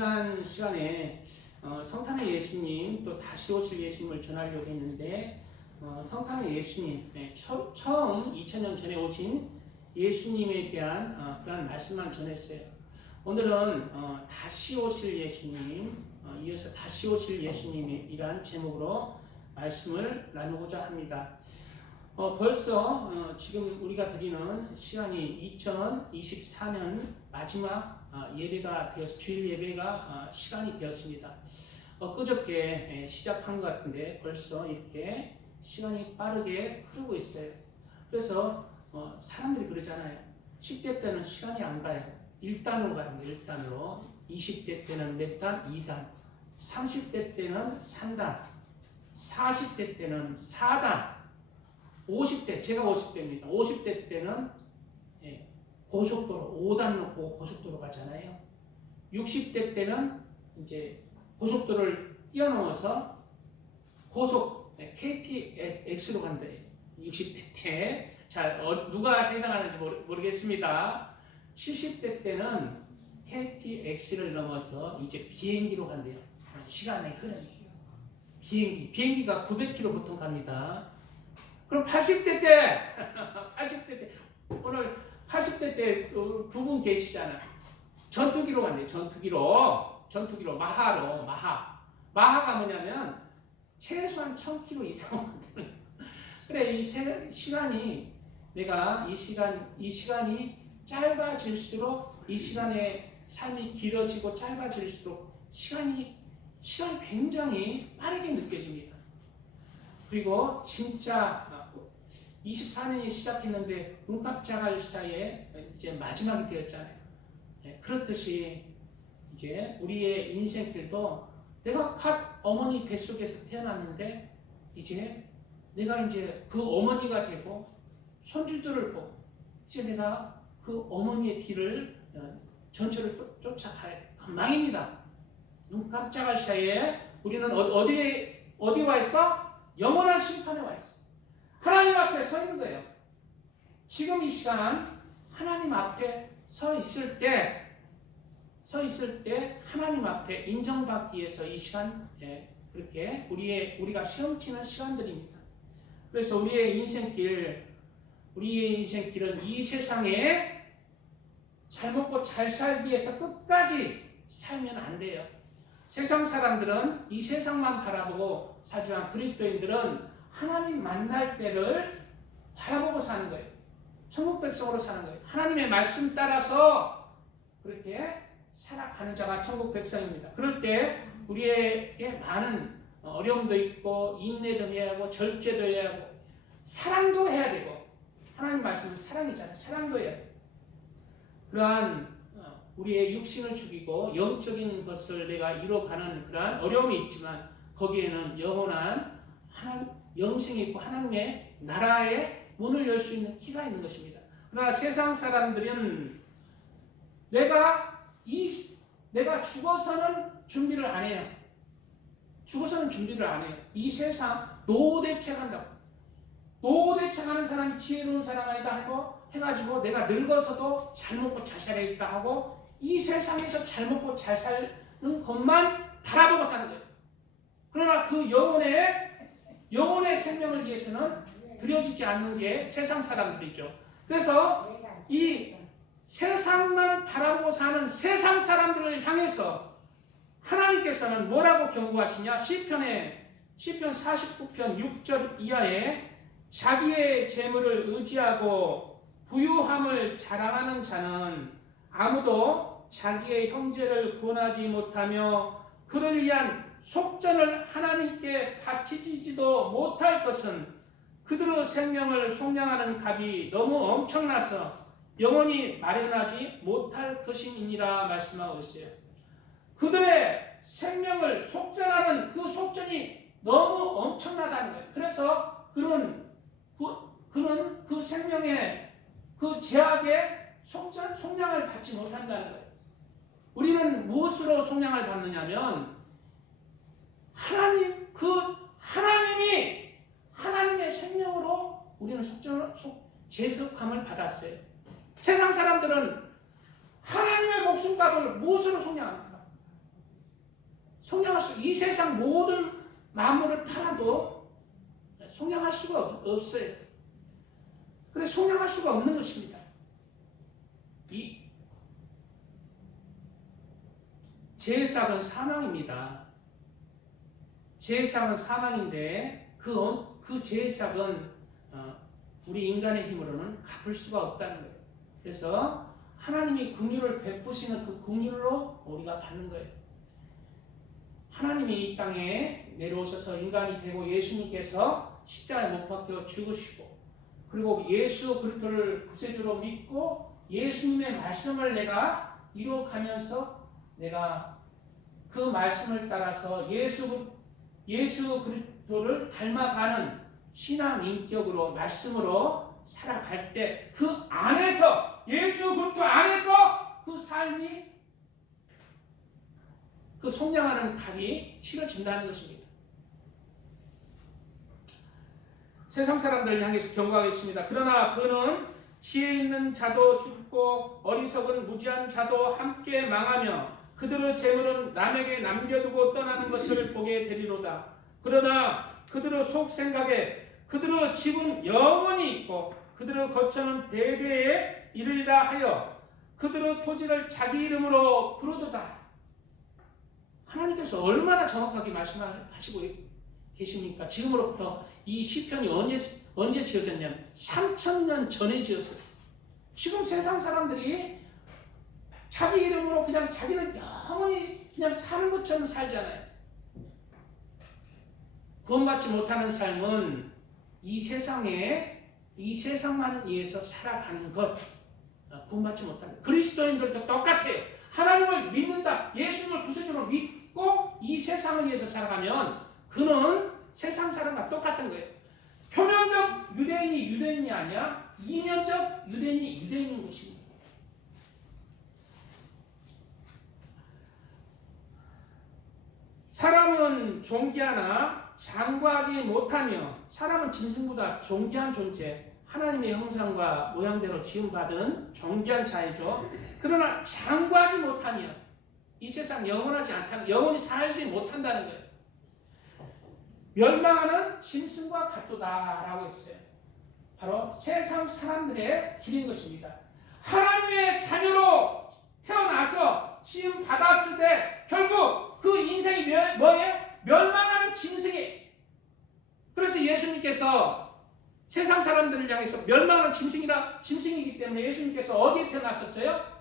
지난 시간에 성탄의 예수님 또 다시 오실 예수님을 전하려고 했는데 성탄의 예수님 처음 2000년 전에 오신 예수님에 대한 그런 말씀만 전했어요. 오늘은 다시 오실 예수님, 이어서 다시 오실 예수님이란 제목으로 말씀을 나누고자 합니다. 벌써 지금 우리가 드리는 시간이 2024년 마지막 예배가 되어서 주일 예배가 시간이 되었습니다. 그저께 시작한 것 같은데 벌써 이렇게 시간이 빠르게 흐르고 있어요. 그래서 사람들이 그러잖아요. 10대 때는 시간이 안 가요. 1단으로 가는데 1단으로. 20대 때는 몇 단? 2단. 30대 때는 3단. 40대 때는 4단. 50대, 제가 50대입니다. 50대 때는 고속도로, 5단 놓고 고속도로 가잖아요. 60대 때는 이제 고속도로를 뛰어넘어서 고속, KTX로 간대요. 60대 때. 자, 누가 해당하는지 모르겠습니다. 70대 때는 KTX를 넘어서 이제 비행기로 간대요. 시간의 흐름. 비행기가 900km 보통 갑니다. 그럼 80대 때, 80대 때, 오늘 80대 때 두 분 계시잖아요. 전투기로 간대요. 전투기로, 마하가 뭐냐면, 최소한 1000km 이상. 그래, 이 시간이, 내가 이 시간이 짧아질수록, 이 시간의 삶이 길어지고 짧아질수록, 시간이 굉장히 빠르게 느껴집니다. 그리고 진짜 24년이 시작했는데 눈 깜짝할 사이에 이제 마지막이 되었잖아요. 그렇듯이 이제 우리의 인생길도 내가 갓 어머니 뱃속에서 태어났는데 이제 내가 이제 그 어머니가 되고 손주들을 보고 이제 내가 그 어머니의 길을 전철을 쫓아가야 돼. 금방입니다. 눈 깜짝할 사이에 우리는 어디에 와 있어? 영원한 심판에 와 있어. 하나님 앞에 서 있는 거예요. 지금 이 시간 하나님 앞에 서 있을 때 하나님 앞에 인정받기 위해서 이 시간 그렇게 우리가 시험치는 시간들입니다. 그래서 우리의 인생길은 이 세상에 잘 먹고 잘 살기 위해서 끝까지 살면 안 돼요. 세상 사람들은 이 세상만 바라보고 살지만 그리스도인들은 하나님 만날 때를 바라보고 사는 거예요. 천국 백성으로 사는 거예요. 하나님의 말씀 따라서 그렇게 살아가는 자가 천국 백성입니다. 그럴 때 우리에게 많은 어려움도 있고 인내도 해야 하고 절제도 해야 하고 사랑도 해야 되고 하나님 말씀은 사랑이잖아요. 사랑도 해야 돼요. 그러한 우리의 육신을 죽이고 영적인 것을 내가 이뤄가는 그러한 어려움이 있지만 거기에는 영원한 영생이 있고 하나님의 나라의 문을 열 수 있는 키가 있는 것입니다. 그러나 세상 사람들은 내가 죽어서는 준비를 안 해요. 이 세상 노후대책한다고. 노후대책하는 사람이 지혜로운 사람 아니다 하고 해가지고 내가 늙어서도 잘 먹고 잘 살아야겠다 하고 이 세상에서 잘 먹고 잘 사는 것만 바라보고 사는 거예요. 그러나 그 영혼의 생명을 위해서는 들여지지 않는 게 세상 사람들이죠. 그래서 이 세상만 바라보고 사는 세상 사람들을 향해서 하나님께서는 뭐라고 경고하시냐? 시편 49편 6절 이하에 자기의 재물을 의지하고 부유함을 자랑하는 자는 아무도 자기의 형제를 구원하지 못하며 그를 위한 속전을 하나님께 바치지도 못할 것은 그들의 생명을 속량하는 값이 너무 엄청나서 영원히 마련하지 못할 것임이니라 말씀하고 있어요. 그들의 생명을 속전하는 그 속전이 너무 엄청나다는 거예요. 그래서 그는 그 생명의 그 제약의 속량을 받지 못한다는 거예요. 우리는 무엇으로 속량을 받느냐면 하나님의 생명으로 우리는 제속함을 받았어요. 세상 사람들은 하나님의 목숨값을 무엇으로 속량합니까? 이 세상 모든 만물을 팔아도 속량할 수가 없어요. 그래 속량할 수가 없는 것입니다. 이 죄의 삭은 사망입니다. 죄의 삭은 사망인데 그 죄의 삭은 우리 인간의 힘으로는 갚을 수가 없다는 거예요. 그래서 하나님이 긍휼을 베푸시는 그 긍휼로 우리가 받는 거예요. 하나님이 이 땅에 내려오셔서 인간이 되고 예수님께서 십자가에 못 박혀 죽으시고 그리고 예수 그리스도를 구세주로 믿고 예수님의 말씀을 내가 이루어가면서 내가 그 말씀을 따라서 예수 그리스도를 닮아가는 신앙 인격으로 말씀으로 살아갈 때 그 안에서 예수 그리스도 안에서 그 삶이 그 속량하는 각이 실어진다는 것입니다. 세상 사람들을 향해서 경고하겠습니다. 그러나 그는 지혜 있는 자도 죽고 어리석은 무지한 자도 함께 망하며 그들의 재물은 남에게 남겨두고 떠나는 것을 보게 되리로다. 그러나 그들의 속 생각에 그들의 집은 영원히 있고 그들의 거처는 대대에 이르리라 하여 그들의 토지를 자기 이름으로 부르도다. 하나님께서 얼마나 정확하게 말씀하시고 계십니까? 지금으로부터 이 시편이 언제 지어졌냐면 3000년 전에 지었었어요. 지금 세상 사람들이 자기 이름으로 그냥 자기는 영원히 그냥 사는 것처럼 살잖아요. 구원받지 못하는 삶은 이 세상만 위해서 살아가는 것, 구원받지 못하는 그리스도인들도 똑같아요. 하나님을 믿는다, 예수님을 구세주로 믿고 이 세상을 위해서 살아가면 그는 세상 사람과 똑같은 거예요. 표면적 유대인이 아니야, 이면적 유대인인 것입니다. 사람은 존귀하나 장구하지 못하며 사람은 짐승보다 존귀한 존재, 하나님의 형상과 모양대로 지음받은 존귀한 자이죠. 그러나 장구하지 못하며 이 세상 영원하지 않다는, 영원히 살지 못한다는 거예요. 멸망하는 짐승과 같도다라고 했어요. 바로 세상 사람들의 길인 것입니다. 하나님의 자녀로 태어나서 지음 받았을 때 결국 그 인생이 뭐예요? 멸망하는 짐승이에요. 그래서 예수님께서 세상 사람들을 향해서 멸망하는 짐승이기 때문에 예수님께서 어디에 태어났었어요?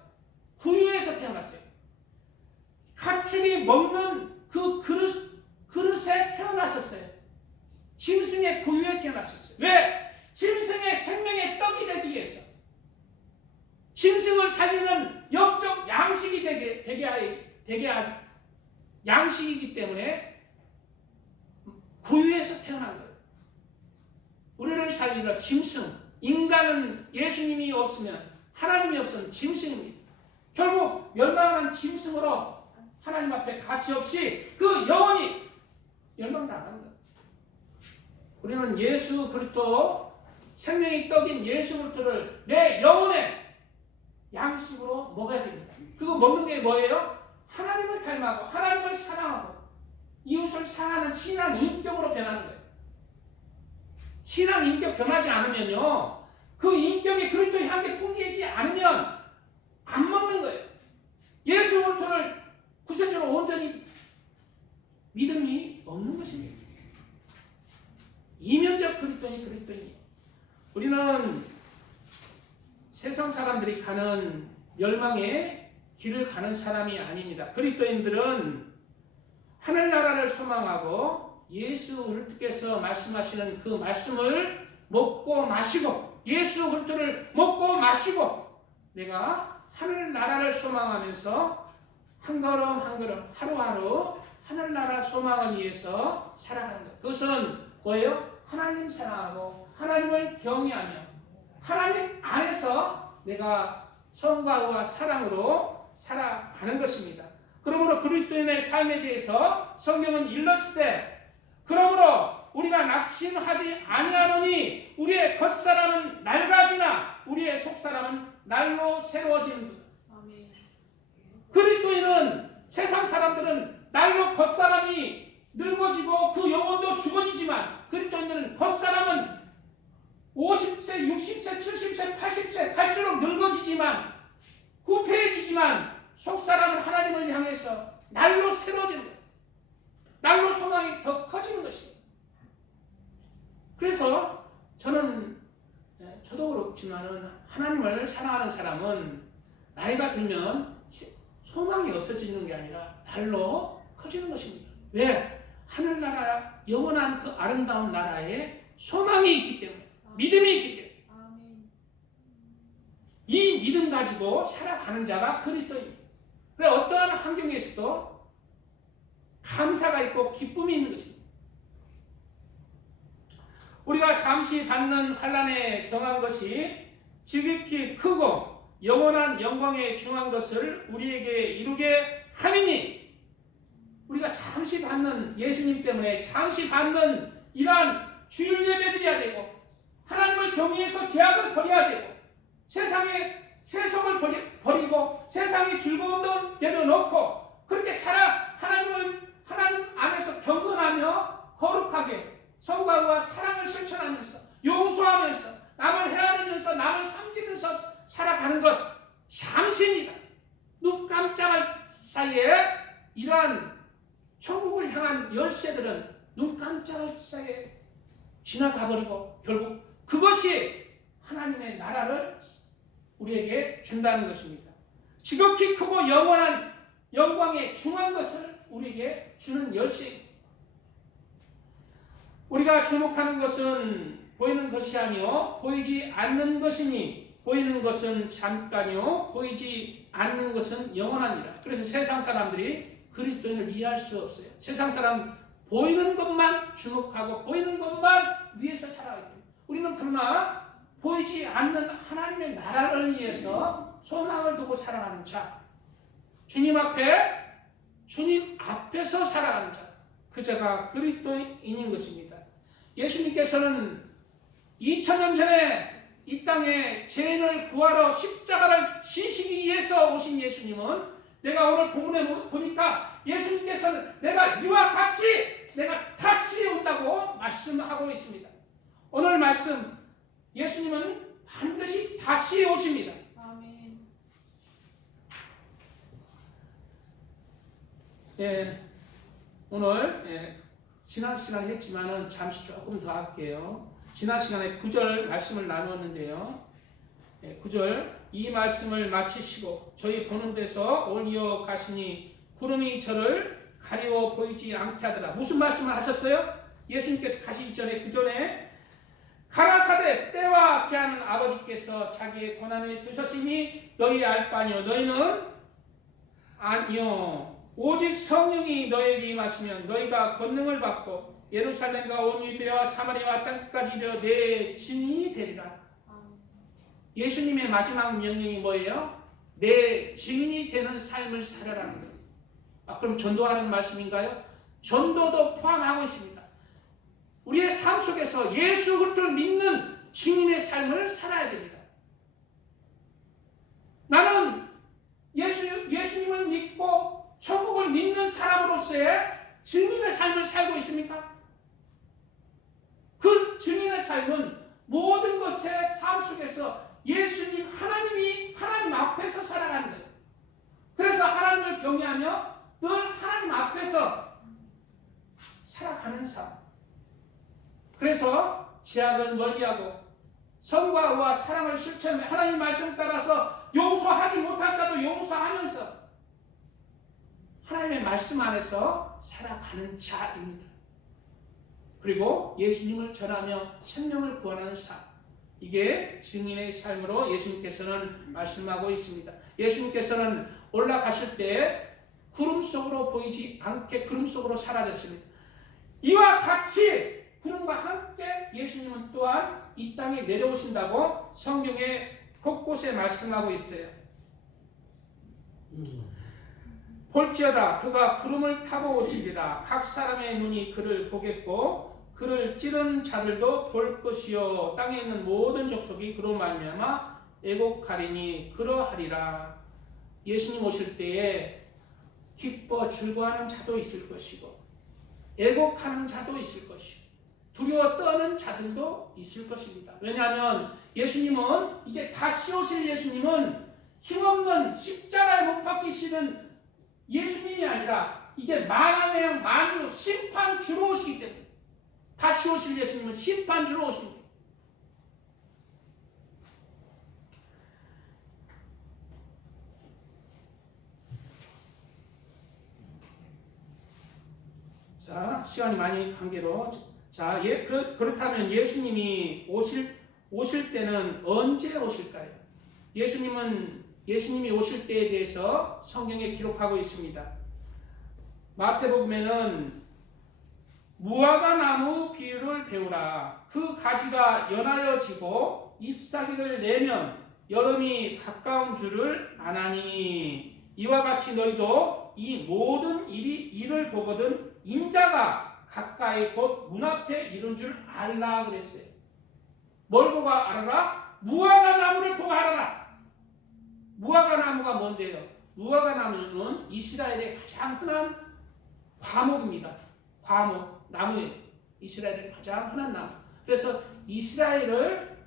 구유에서 태어났어요. 가축이 먹는 그 그릇에 태어났었어요. 짐승의 구유에 태어났었어요. 왜? 짐승의 생명의 떡이 되기 위해서. 짐승을 살리는 영적 양식이 되게 할 양식이기 때문에 구유에서 태어난 거예요. 우리를 살리는 짐승, 인간은 예수님이 없으면, 하나님이 없으면 짐승입니다. 결국 멸망하는 짐승으로 하나님 앞에 가치 없이 그 영원히 멸망당하는 거예요. 우리는 예수 그리스도, 생명의 떡인 예수 그리스도를 내 영혼의 양식으로 먹어야 됩니다. 그거 먹는 게 뭐예요? 하나님을 닮아가고 하나님을 사랑하고 이웃을 사랑하는 신앙 인격으로 변하는 거예요. 신앙 인격 변하지 않으면요, 그 인격이 그리스도의 향기 풍기지 않으면 안 먹는 거예요. 예수 그리스도를 구세주로 온전히 믿음이 없는 것입니다. 이면적 그리스도인이에요. 우리는 세상 사람들이 가는 멸망의 길을 가는 사람이 아닙니다. 그리스도인들은 하늘나라를 소망하고 예수 그리스도께서 말씀하시는 그 말씀을 먹고 마시고 예수 그리스도를 먹고 마시고 내가 하늘나라를 소망하면서 한 걸음 한 걸음 하루하루 하늘나라 소망을 위해서 살아가는 것. 그것은 뭐예요? 하나님 사랑하고 하나님을 경외하며 하나님 안에서 내가 성과 의와 사랑으로 살아가는 것입니다. 그러므로 그리스도인의 삶에 대해서 성경은 일렀을 그러므로 우리가 낙심하지 아니하노니 우리의 겉사람은 낡아지나 우리의 속사람은 날로 새로워지는 것. 그리스도인은 세상 사람들은 날로 겉사람이 늙어지고 그 영혼도 죽어지지만 그리스도인들은 겉사람은 50세, 60세, 70세, 80세 갈수록 늙어지지만 구패해지지만 속사람은 하나님을 향해서 날로 새로워지는 거예요. 날로 소망이 더 커지는 것입니다. 그래서 저도 그렇지만은 하나님을 사랑하는 사람은 나이가 들면 소망이 없어지는 게 아니라 날로 커지는 것입니다. 왜? 하늘나라 영원한 그 아름다운 나라에 소망이 있기 때문에, 믿음이 있기 때문에. 이 믿음 가지고 살아가는 자가 그리스도입니다. 왜 어떠한 환경에서도 감사가 있고 기쁨이 있는 것입니다. 우리가 잠시 받는 환난에 경한 것이 지극히 크고 영원한 영광에 중한 것을 우리에게 이루게 하느니, 우리가 잠시 받는 예수님 때문에 잠시 받는 이러한 주일 예배 드려야 되고 하나님을 경외해서 제약을 버려야 되고 세상의 세속을 버리고 세상의 즐거움도 내려놓고 그렇게 하나님 안에서 경건하며 거룩하게 성과와 사랑을 실천하면서 용서하면서 남을 헤아리면서 남을 섬기면서 살아가는 것 잠시입니다. 눈 깜짝할 사이에 이러한 천국을 향한 열쇠들은 눈 깜짝할 사이에 지나가버리고 결국 그것이 하나님의 나라를 우리에게 준다는 것입니다. 지극히 크고 영원한 영광에 중한 것을 우리에게 주는 열쇠입니다. 우리가 주목하는 것은 보이는 것이 아니요 보이지 않는 것이니 보이는 것은 잠깐이요 보이지 않는 것은 영원하니라. 그래서 세상 사람들이 그리스도인을 이해할 수 없어요. 세상 사람 보이는 것만 주목하고 보이는 것만 위해서 살아가기 때문에 우리는 그러나 보이지 않는 하나님의 나라를 위해서 소망을 두고 살아가는 자, 주님 앞에서 살아가는 자, 그 자가 그리스도인인 것입니다. 예수님께서는 2000년 전에 이 땅에 죄인을 구하러 십자가를 지시기 위해서 오신 예수님은, 내가 오늘 본문에 보니까 예수님께서는 내가 이와 같이 내가 다시 온다고 말씀하고 있습니다. 오늘 말씀 예수님은 반드시 다시 오십니다. 아멘. 오늘 지난 시간에 했지만은 잠시 조금 더 할게요. 지난 시간에 9절 말씀을 나누었는데요. 9절 이 말씀을 마치시고 저희 보는 데서 올리어 가시니 구름이 저를 가리워 보이지 않게 하더라. 무슨 말씀을 하셨어요? 예수님께서 가시기 전에 그 전에 가라사대 때와 기하는 아버지께서 자기의 고난에 두셨으니 너희 알 바 아니요 너희는 아니요 오직 성령이 너희에게 임하시면 너희가 권능을 받고 예루살렘과 온 유대와 사마리아와 땅끝까지 이르러 내 증인이 되리라. 예수님의 마지막 명령이 뭐예요? 내 증인이 되는 삶을 살아라는 거예요. 그럼 전도하는 말씀인가요? 전도도 포함하고 있습니다. 우리의 삶 속에서 예수 그리스도를 믿는 증인의 삶을 살아야 됩니다. 나는 예수님을 믿고 천국을 믿는 사람으로서의 증인의 삶을 살고 있습니까? 그 증인의 삶은 모든 것의 삶 속에서 예수님, 하나님 앞에서 살아가는 거예요. 그래서 하나님을 경외하며 늘 하나님 앞에서 살아가는 삶. 그래서 죄악을 멀리하고 선과 의와 사랑을 실천하며 하나님 말씀 따라서 용서하지 못할 자도 용서하면서 하나님의 말씀 안에서 살아가는 자입니다. 그리고 예수님을 전하며 생명을 구하는 삶. 이게 증인의 삶으로 예수님께서는 말씀하고 있습니다. 예수님께서는 올라가실 때 구름 속으로 보이지 않게 구름 속으로 사라졌습니다. 이와 같이 구름과 함께 예수님은 또한 이 땅에 내려오신다고 성경에 곳곳에 말씀하고 있어요. 볼지어다 그가 구름을 타고 오시리라. 각 사람의 눈이 그를 보겠고 그를 찌른 자들도 볼 것이요 땅에 있는 모든 족속이 그로 말미암아 애곡하리니 그러하리라. 예수님 오실 때에 기뻐 즐거워하는 자도 있을 것이고 애곡하는 자도 있을 것이고 두려워 떠는 자들도 있을 것입니다. 왜냐하면 예수님은 이제 다시 오실 예수님은 힘없는 십자가에 못 박히시는 예수님이 아니라 이제 만왕의 만주 심판주로 오시기 때문에 다시 오실 예수님은 심판주로 오십니다. 자, 시간이 많이 관계로 자, 그렇다면 예수님이 오실 때는 언제 오실까요? 예수님이 오실 때에 대해서 성경에 기록하고 있습니다. 마태복음에는 무화과 나무 비유를 배우라. 그 가지가 연하여 지고 잎사귀를 내면 여름이 가까운 줄을 아나니 이와 같이 너희도 이 모든 일을 보거든 인자가 가까이 곧 문 앞에 이른 줄 알라 그랬어요. 뭘 보고 알아라? 무화과 나무를 보고 알아라. 무화과 나무가 뭔데요? 무화과 나무는 이스라엘의 가장 흔한 과목입니다. 과목, 나무예요. 이스라엘의 가장 흔한 나무. 그래서 이스라엘을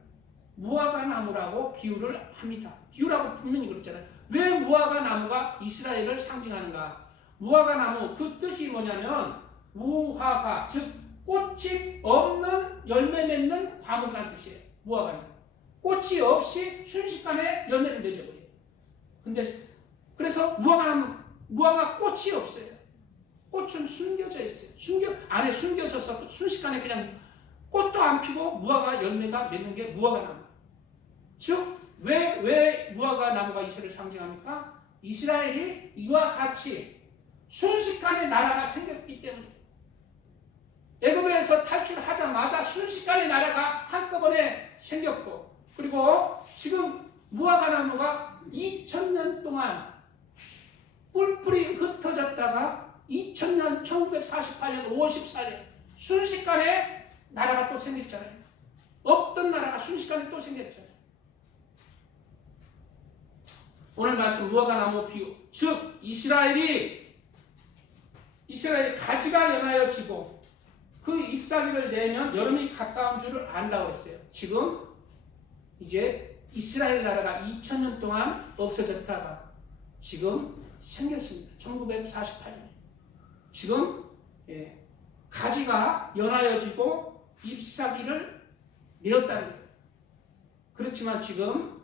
무화과 나무라고 비유를 합니다. 비유라고 분명히 그랬잖아요. 왜 무화과 나무가 이스라엘을 상징하는가? 무화과 나무 그 뜻이 뭐냐면 무화과 즉 꽃이 없는 열매 맺는 과목이라는 뜻이에요. 무화과 나무. 꽃이 없이 순식간에 열매를 맺어버려요. 근데 그래서 무화과 꽃이 없어요. 꽃은 숨겨져 있어요. 안에 숨겨져서 순식간에 그냥 꽃도 안 피고 무화과 열매가 맺는 게 무화과 나무. 즉 왜 무화과 나무가 이스라엘을 상징합니까? 이스라엘이 이와 같이 순식간에 나라가 생겼기 때문에 애굽에서 탈출하자마자 순식간에 나라가 한꺼번에 생겼고 그리고 지금 무화과 나무가 2000년 동안 뿔뿔이 흩어졌다가 2000년 1948년 5월 14일 순식간에 나라가 또 생겼잖아요. 없던 나라가 순식간에 또 생겼잖아요. 오늘 말씀 무화과 나무 비유 즉 이스라엘이 가지가 연하여 지고 그 잎사귀를 내면 여름이 가까운 줄을 안다고 했어요. 지금 이제 이스라엘 나라가 2000년 동안 없어졌다가 지금 생겼습니다. 1948년. 지금 가지가 연하여지고 잎사귀를 내었다는 거예요. 그렇지만 지금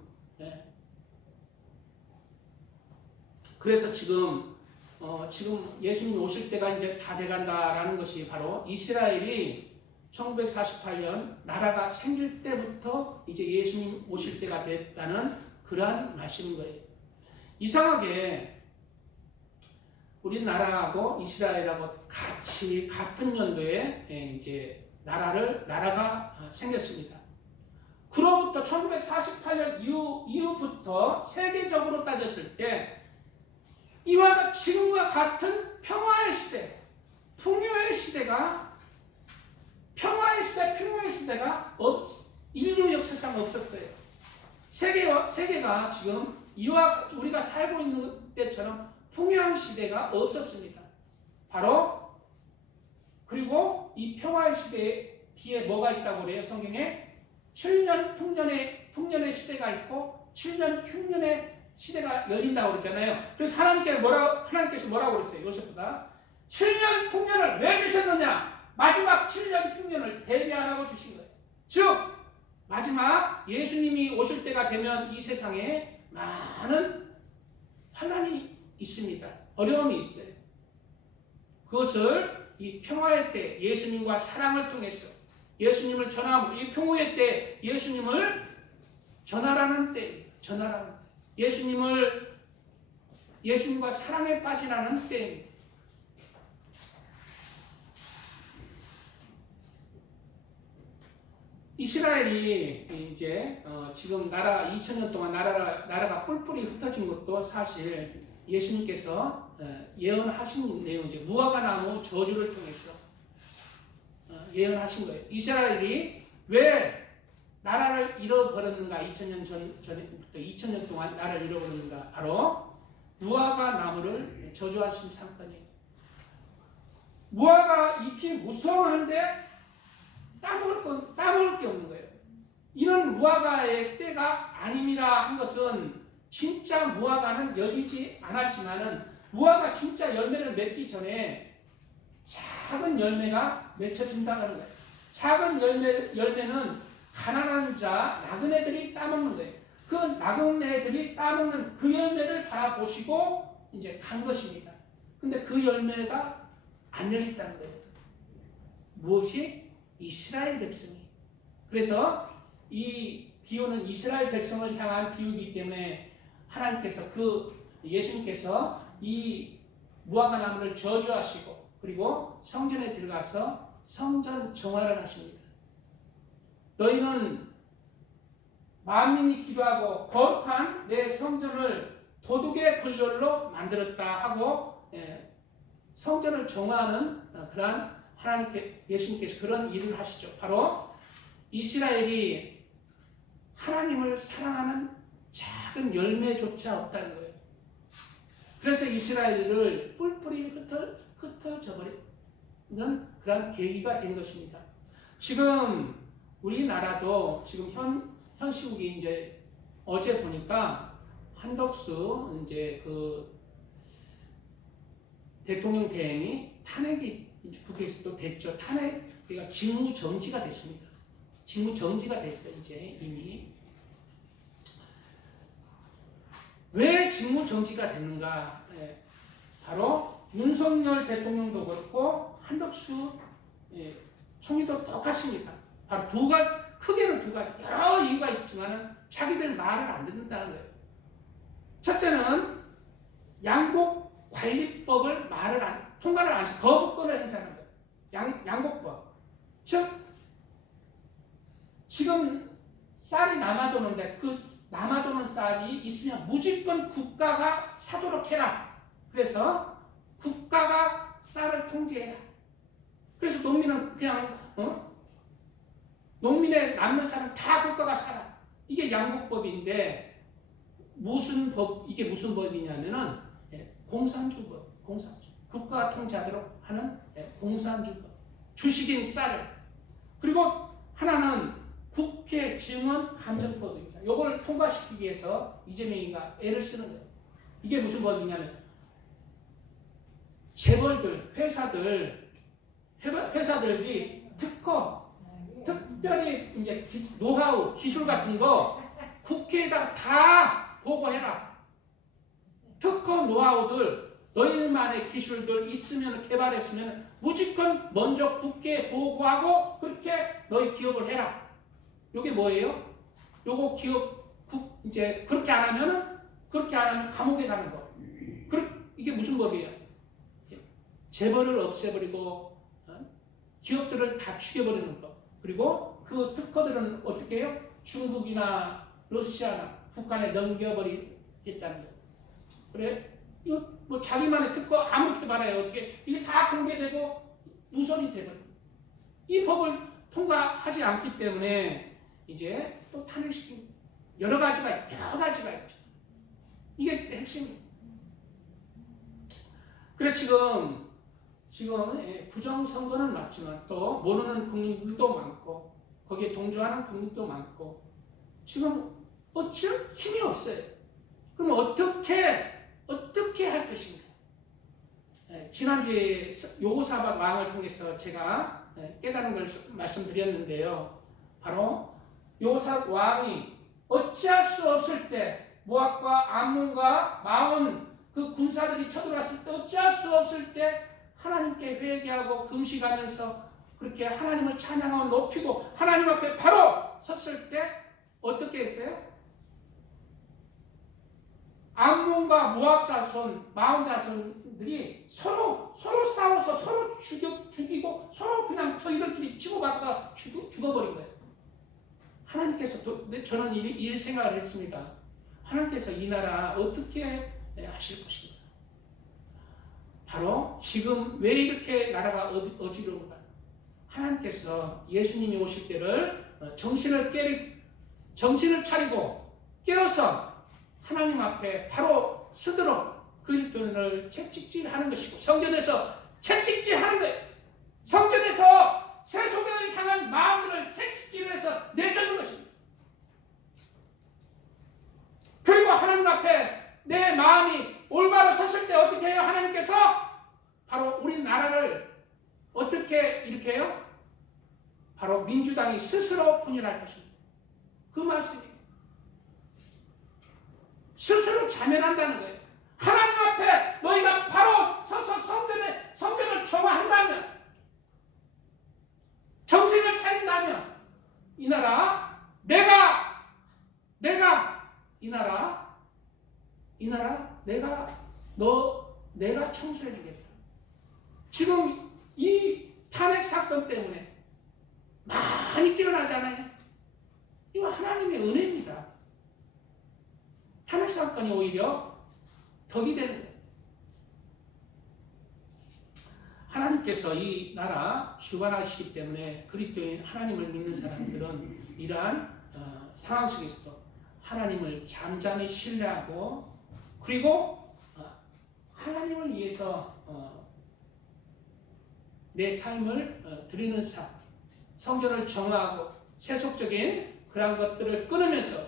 그래서 지금 예수님 오실 때가 이제 다 돼간다라는 것이 바로 이스라엘이 1948년 나라가 생길 때부터 이제 예수님 오실 때가 됐다는 그러한 말씀인 거예요. 이상하게 우리나라하고 이스라엘하고 같은 연도에 이제 나라가 생겼습니다. 그로부터 1948년 이후부터 세계적으로 따졌을 때 이와 지금과 같은 평화의 시대, 풍요의 시대가 인류 역사상 없었어요. 세계가 지금 우리가 살고 있는 때처럼 풍요한 시대가 없었습니다. 바로 그리고 이 평화의 시대 뒤에 뭐가 있다고 그래요? 성경에 7년 풍년의 시대가 있고 7년 흉년의 시대가 열린다고 그랬잖아요. 그래서 하나님께서 뭐라고 그랬어요? 요셉보다 7년 풍년을 왜 주셨느냐? 마지막 7년 풍년을 대비하라고 주신 거예요. 즉 마지막 예수님이 오실 때가 되면 이 세상에 많은 환난이 있습니다. 어려움이 있어요. 그것을 이 평화의 때 예수님과 사랑을 통해서 예수님을 전하고 이 평화의 때 예수님을 전하라는 때입니다. 전하라는 때. 예수님과 사랑에 빠지라는 때입니다. 이스라엘이 이제 지금 2000년 동안 나라가 뿔뿔이 흩어진 것도 사실 예수님께서 예언하신 내용이죠. 무화과 나무 저주를 통해서 예언하신 거예요. 이스라엘이 왜 나라를 잃어버렸는가? 2000년 전부터 2000년 동안 나라를 잃어버렸는가? 바로 무화과 나무를 저주하신 사건이에요. 무화과 잎이 무성한데 따먹을 게 없는 거예요. 이는 무화과의 때가 아님이라 한 것은 진짜 무화과는 열리지 않았지만은 무화과 진짜 열매를 맺기 전에 작은 열매가 맺혀진다는 거예요. 작은 열매는 가난한 자, 나그네들이 따먹는 거예요. 그 나그네들이 따먹는 그 열매를 바라보시고 이제 간 것입니다. 근데 그 열매가 안 열렸다는 거예요. 무엇이? 이스라엘 백성이. 그래서 이 비유는 이스라엘 백성을 향한 비유이기 때문에 하나님께서 예수님께서 이 무화과 나무를 저주하시고 그리고 성전에 들어가서 성전 정화를 하십니다. 너희는 만민이 기도하고 거룩한 내 성전을 도둑의 불결로 만들었다 하고 성전을 정화하는 그러한 예수님께서 그런 일을 하시죠. 바로 이스라엘이 하나님을 사랑하는 작은 열매조차 없다는 거예요. 그래서 이스라엘을 뿔뿔이 흩어져 버리는 그런 계기가 된 것입니다. 지금 우리나라도 지금 현 시국이 이제 어제 보니까 한덕수 이제 그 대통령 대행이 탄핵이 이제 국회에서 또 됐죠. 그러니까 직무 정지가 됐습니다. 직무 정지가 됐어요. 이제 이미. 왜 직무 정지가 됐는가? 바로 윤석열 대통령도 그렇고 한덕수 총리도 똑같습니다. 바로 크게는 두 가지. 여러 이유가 있지만 자기들 말을 안 듣는다는 거예요. 첫째는 양곡관리법을 통과를 안 해서 거부권을 행사하는 거예요. 양곡법. 즉 지금 쌀이 남아도는데 그 남아도는 쌀이 있으면 무조건 국가가 사도록 해라. 그래서 국가가 쌀을 통제해라. 그래서 농민은 그냥 농민의 남는 쌀은 다 국가가 사라. 이게 양곡법인데 이게 무슨 법이냐면은 공산주법. 국가가 통제하도록 하는 공산주법. 주식인 쌀을. 그리고 하나는 국회 증언 감정법입니다. 이걸 통과시키기 위해서 이재명이가 애를 쓰는 거예요. 이게 무슨 법이냐면 재벌들, 회사들이 특별히 이제 노하우, 기술 같은 거 국회에다 다 보고해라. 특허 노하우들, 너희만의 기술들 있으면 개발했으면 무조건 먼저 국회에 보고하고 그렇게 너희 기업을 해라. 이게 뭐예요? 요거 이제 그렇게 안 하면 감옥에 가는 거. 이게 무슨 법이에요? 재벌을 없애버리고 기업들을 다 죽여버리는 거. 그리고 그 특허들은 어떻게 해요? 중국이나 러시아나 북한에 넘겨버리겠다는 거. 그래? 이거 뭐 자기만의 특허 아무렇게 말해요. 어떻게 이게 다 공개되고 무선이 돼버려. 이 법을 통과하지 않기 때문에 이제 또 탄핵시킨 여러 가지가 있죠. 이게 핵심이에요. 그래 지금 부정선거는 맞지만 또 모르는 국민들도 많고 거기에 동조하는 국민도 많고 지금 어찌 힘이 없어요. 그럼 어떻게 할 것인가? 지난주에 여호사밧 왕을 통해서 제가 깨달은 걸 말씀드렸는데요. 바로 여호사밧 왕이 어찌할 수 없을 때 모압과 암몬과 마온 그 군사들이 쳐들어왔을 때 어찌할 수 없을 때 하나님께 회개하고 금식하면서 그렇게 하나님을 찬양하고 높이고 하나님 앞에 바로 섰을 때 어떻게 했어요? 암몬과 모압 자손, 마온 자손들이 서로 싸워서 서로 죽이고 서로 그냥 저희들끼리 치고받다가 죽어버린 거예요. 하나님께서 저는 이 생각을 했습니다. 하나님께서 이 나라 어떻게 하실 것인가? 바로 지금 왜 이렇게 나라가 어지러운가? 하나님께서 예수님이 오실 때를 정신을 차리고 깨어서 하나님 앞에 바로 서도록 그리스도인을 채찍질하는 것이고 성전에서 채찍질하는 거예요. 성전에서 세속을 향한 마음들을 채찍질해서 내쫓는 것입니다. 그리고 하나님 앞에 내 마음이 올바로 섰을 때 어떻게 해요? 하나님께서 바로 우리나라를 어떻게 이렇게 해요? 바로 민주당이 스스로 분열할 것입니다. 그 말씀이에요. 스스로 자멸한다는 거예요. 하나님 앞에 너희가 바로 서서 성전을 정화한다면, 정신을 차린다면 이 나라 이 나라 내가 청소해 주겠다. 지금 이 탄핵 사건 때문에 많이 일어나잖아요. 이거 하나님의 은혜입니다. 탄핵 사건이 오히려 덕이 되는 거예요. 하나님께서 이 나라 주관하시기 때문에 그리스도인 하나님을 믿는 사람들은 이러한 상황 속에서도 하나님을 잠잠히 신뢰하고, 그리고 하나님을 위해서 내 삶을 드리는 삶, 성전을 정화하고 세속적인 그런 것들을 끊으면서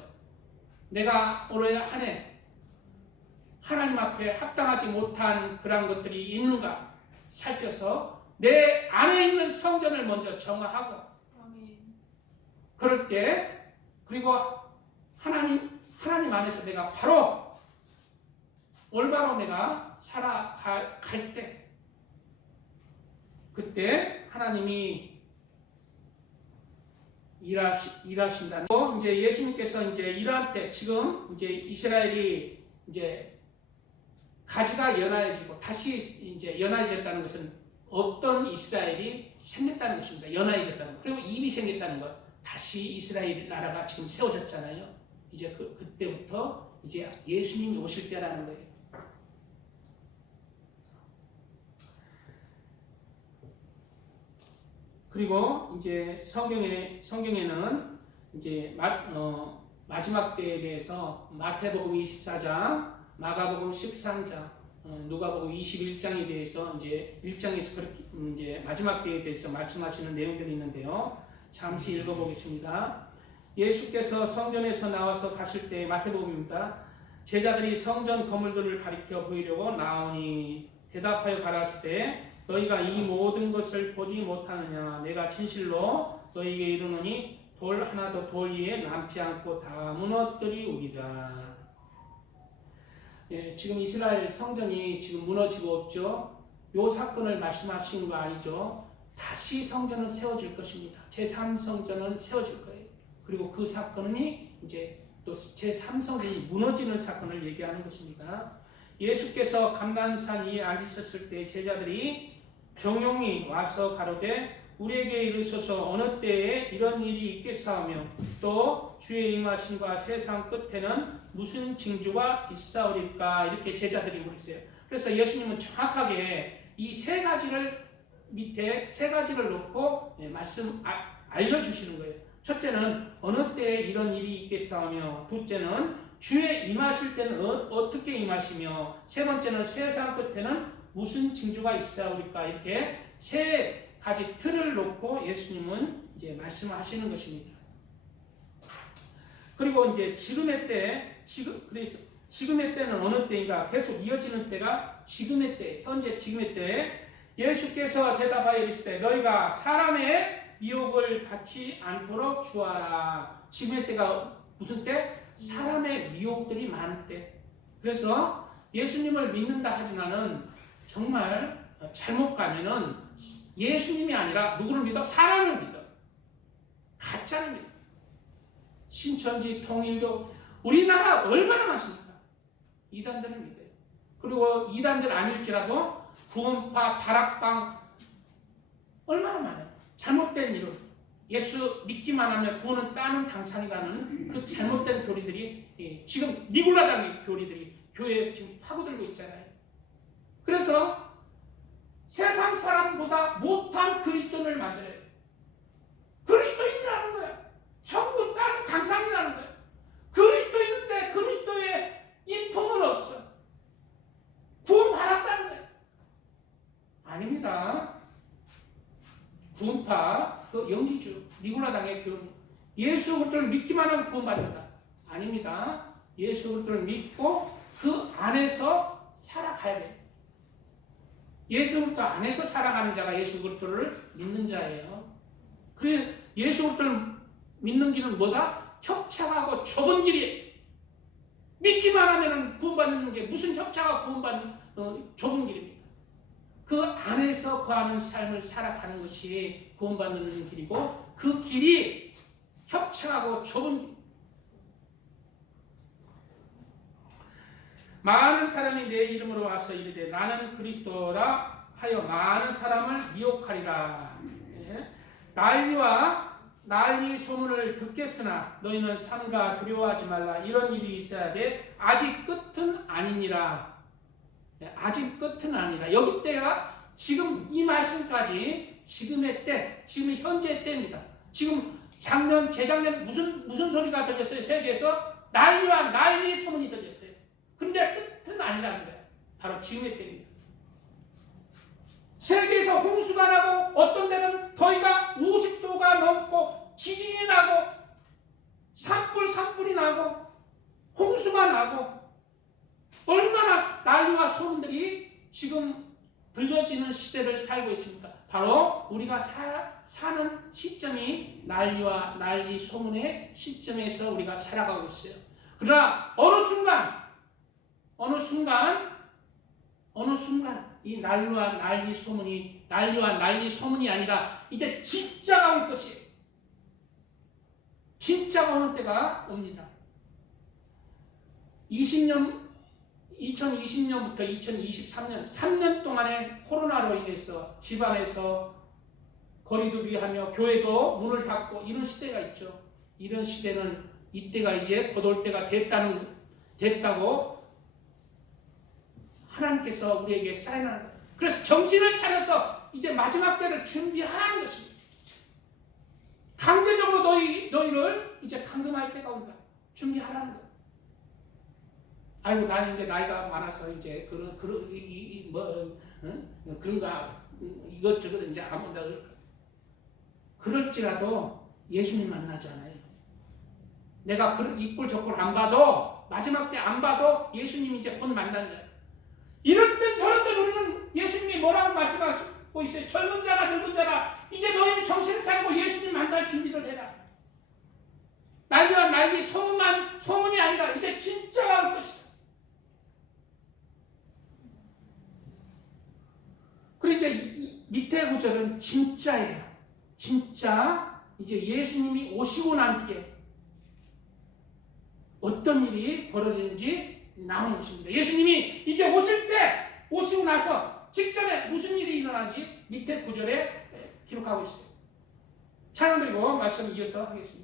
내가 올해 한 해 하나님 앞에 합당하지 못한 그런 것들이 있는가 살펴서 내 안에 있는 성전을 먼저 정화하고, 그럴 때 그리고 하나님 안에서 내가 바로 올바로 내가 살아갈 때, 그때 하나님이 일하신다는 거. 이제 예수님께서 이제 일할 때, 지금 이제 이스라엘이 이제 가지가 연하여지고 다시 이제 연하여졌다는 것은 없던 이스라엘이 생겼다는 것입니다. 연하여졌다는 것. 그리고 입이 생겼다는 것. 다시 이스라엘 나라가 지금 세워졌잖아요. 이제 그때부터 이제 예수님이 오실 때라는 거예요. 그리고 이제 성경에는 이제 마지막 때에 대해서 마태복음 24장, 마가복음 13장, 누가복음 21장에 대해서 이제 1장에서 그렇게 이제 마지막 때에 대해서 말씀하시는 내용들이 있는데요. 잠시 읽어보겠습니다. 예수께서 성전에서 나와서 가실 때, 마태복음입니다. 제자들이 성전 건물들을 가리켜 보이려고 나오니 대답하여 가라사대 때 너희가 이 모든 것을 보지 못하느냐? 내가 진실로 너희에게 이르노니 돌 하나도 돌 위에 남지 않고 다 무너뜨리우리라. 예, 지금 이스라엘 성전이 지금 무너지고 없죠. 요 사건을 말씀하시는 거 아니죠. 다시 성전은 세워질 것입니다. 제3성전은 세워질 거예요. 그리고 그 사건이 이제 또 제3성전이 무너지는 사건을 얘기하는 것입니다. 예수께서 감람산 위에 앉으셨을 때 제자들이 종용이 와서 가로되 우리에게 이르소서 어느 때에 이런 일이 있겠사오며 또 주의 임하심과 세상 끝에는 무슨 징조가 있사오리까? 이렇게 제자들이 물으세요. 그래서 예수님은 정확하게 이 세 가지를 밑에 세 가지를 놓고 알려주시는 거예요. 첫째는 어느 때에 이런 일이 있겠사오며, 둘째는 주의 임하실 때는 어떻게 임하시며, 세 번째는 세상 끝에는 무슨 징조가 있사오리까? 이렇게 세 가지 틀을 놓고 예수님은 이제 말씀하시는 것입니다. 그리고 이제 지금의 때는 어느 때인가? 계속 이어지는 때가 지금의 때, 현재 지금의 때. 예수께서 대답하여 이르시되 너희가 사람의 미혹을 받지 않도록 주하라. 지금의 때가 무슨 때? 사람의 미혹들이 많은 때. 그래서 예수님을 믿는다 하지만은 정말 잘못 가면은 예수님이 아니라 누구를 믿어? 사람을 믿어. 가짜를 믿어. 신천지, 통일교, 우리나라 얼마나 많습니까? 이단들을 믿어요. 그리고 이단들 아닐지라도 구원파, 다락방 얼마나 많아요. 잘못된 이론, 예수 믿기만 하면 구원은 따는 당상이라는 그 잘못된 교리들이 지금 니골라당의 교리들이 교회에 지금 파고들고 있잖아요. 그래서 세상 사람보다 못한 그리스도인을 만들어요. 그리스도인이라는 거예요. 전부 따는 당상이라는 거예요. 그리스도 있는데 그리스도의 인품은 없어. 구원파 그 영지주 니고라당의 교훈. 예수 그리스도를 믿기만 하고 구원받는다. 아닙니다. 예수 그리스도를 믿고 그 안에서 살아가야 돼요. 예수 그리스도 안에서 살아가는 자가 예수 그리스도를 믿는 자예요. 그래 예수 그리스도를 믿는 길은 뭐다? 협착하고 좁은 길이에요. 믿기만 하면 구원받는 게 무슨 협착하고 구원받는 좁은 길입니까? 그 안에서 거하는 삶을 살아가는 것이 구원받는 길이고 그 길이 협착하고 좁은 길. 많은 사람이 내 이름으로 와서 이르되 나는 그리스도라 하여 많은 사람을 미혹하리라. 난리 소문을 듣겠으나 너희는 삼가 두려워하지 말라. 이런 일이 있어야 돼. 아직 끝은 아니니라. 아직 끝은 아니라. 여기 때가 지금 이 말씀까지 지금의 때, 지금 현재의 때입니다. 지금 작년, 재작년 무슨 소리가 들렸어요? 세계에서 난리 소문이 들렸어요. 근데 끝은 아니라는 거예요. 바로 지금의 때입니다. 세계에서 홍수가 나고 어떤 데는 더위가 50도가 넘고 지진이 나고 산불이 나고 홍수가 나고 얼마나 난리와 소문들이 지금 들려지는 시대를 살고 있습니다. 바로 우리가 사는 시점이 난리 소문의 시점에서 우리가 살아가고 있어요. 그러나 어느 순간 이 난리와 난리 소문이 아니라 이제 진짜가 올 것이에요. 진짜가 오는 때가 옵니다. 2020년부터 2023년 3년 동안의 코로나로 인해서 집안에서 거리두기하며 교회도 문을 닫고 이런 시대가 있죠. 이런 시대는 이때가 이제 곧 올 때가 됐다고 하나님께서 우리에게 사인하는 거예요. 그래서 정신을 차려서 이제 마지막 때를 준비하라는 것입니다. 강제적으로 너희를 이제 감금할 때가 온다. 준비하라는 거예요. 아이고 나는 이제 나이가 많아서 이제 그런가 이것저것 이제 안 온다. 그럴지라도 예수님 만나잖아요. 내가 이꼴 저꼴 안 봐도 마지막 때 안 봐도 예수님 이제 곧 만난다. 이럴 땐 저럴 땐 우리는 예수님이 뭐라고 말씀하고 있어요? 젊은 자나 늙은 자나 이제 너희는 정신을 차리고 예수님 만날 준비를 해라. 난리 소문이 아니라 이제 진짜가 올 것이다. 그리고 이제 이 밑에 구절은 진짜예요. 진짜 이제 예수님이 오시고 난 뒤에 어떤 일이 벌어지는지 나오는 것입니다. 예수님이 이제 오시고 나서 직전에 무슨 일이 일어나는지 밑에 구절에 기록하고 있어요. 찬양 드리고 말씀 이어서 하겠습니다.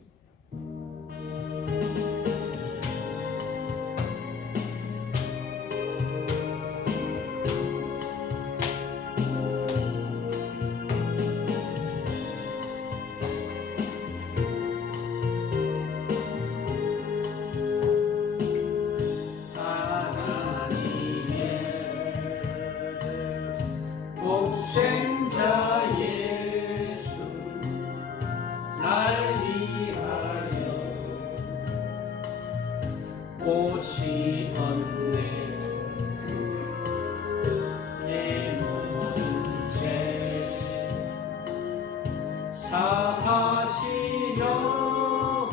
생자 예수 날 위하여 오시었네. 내 모든 죄 사하시려고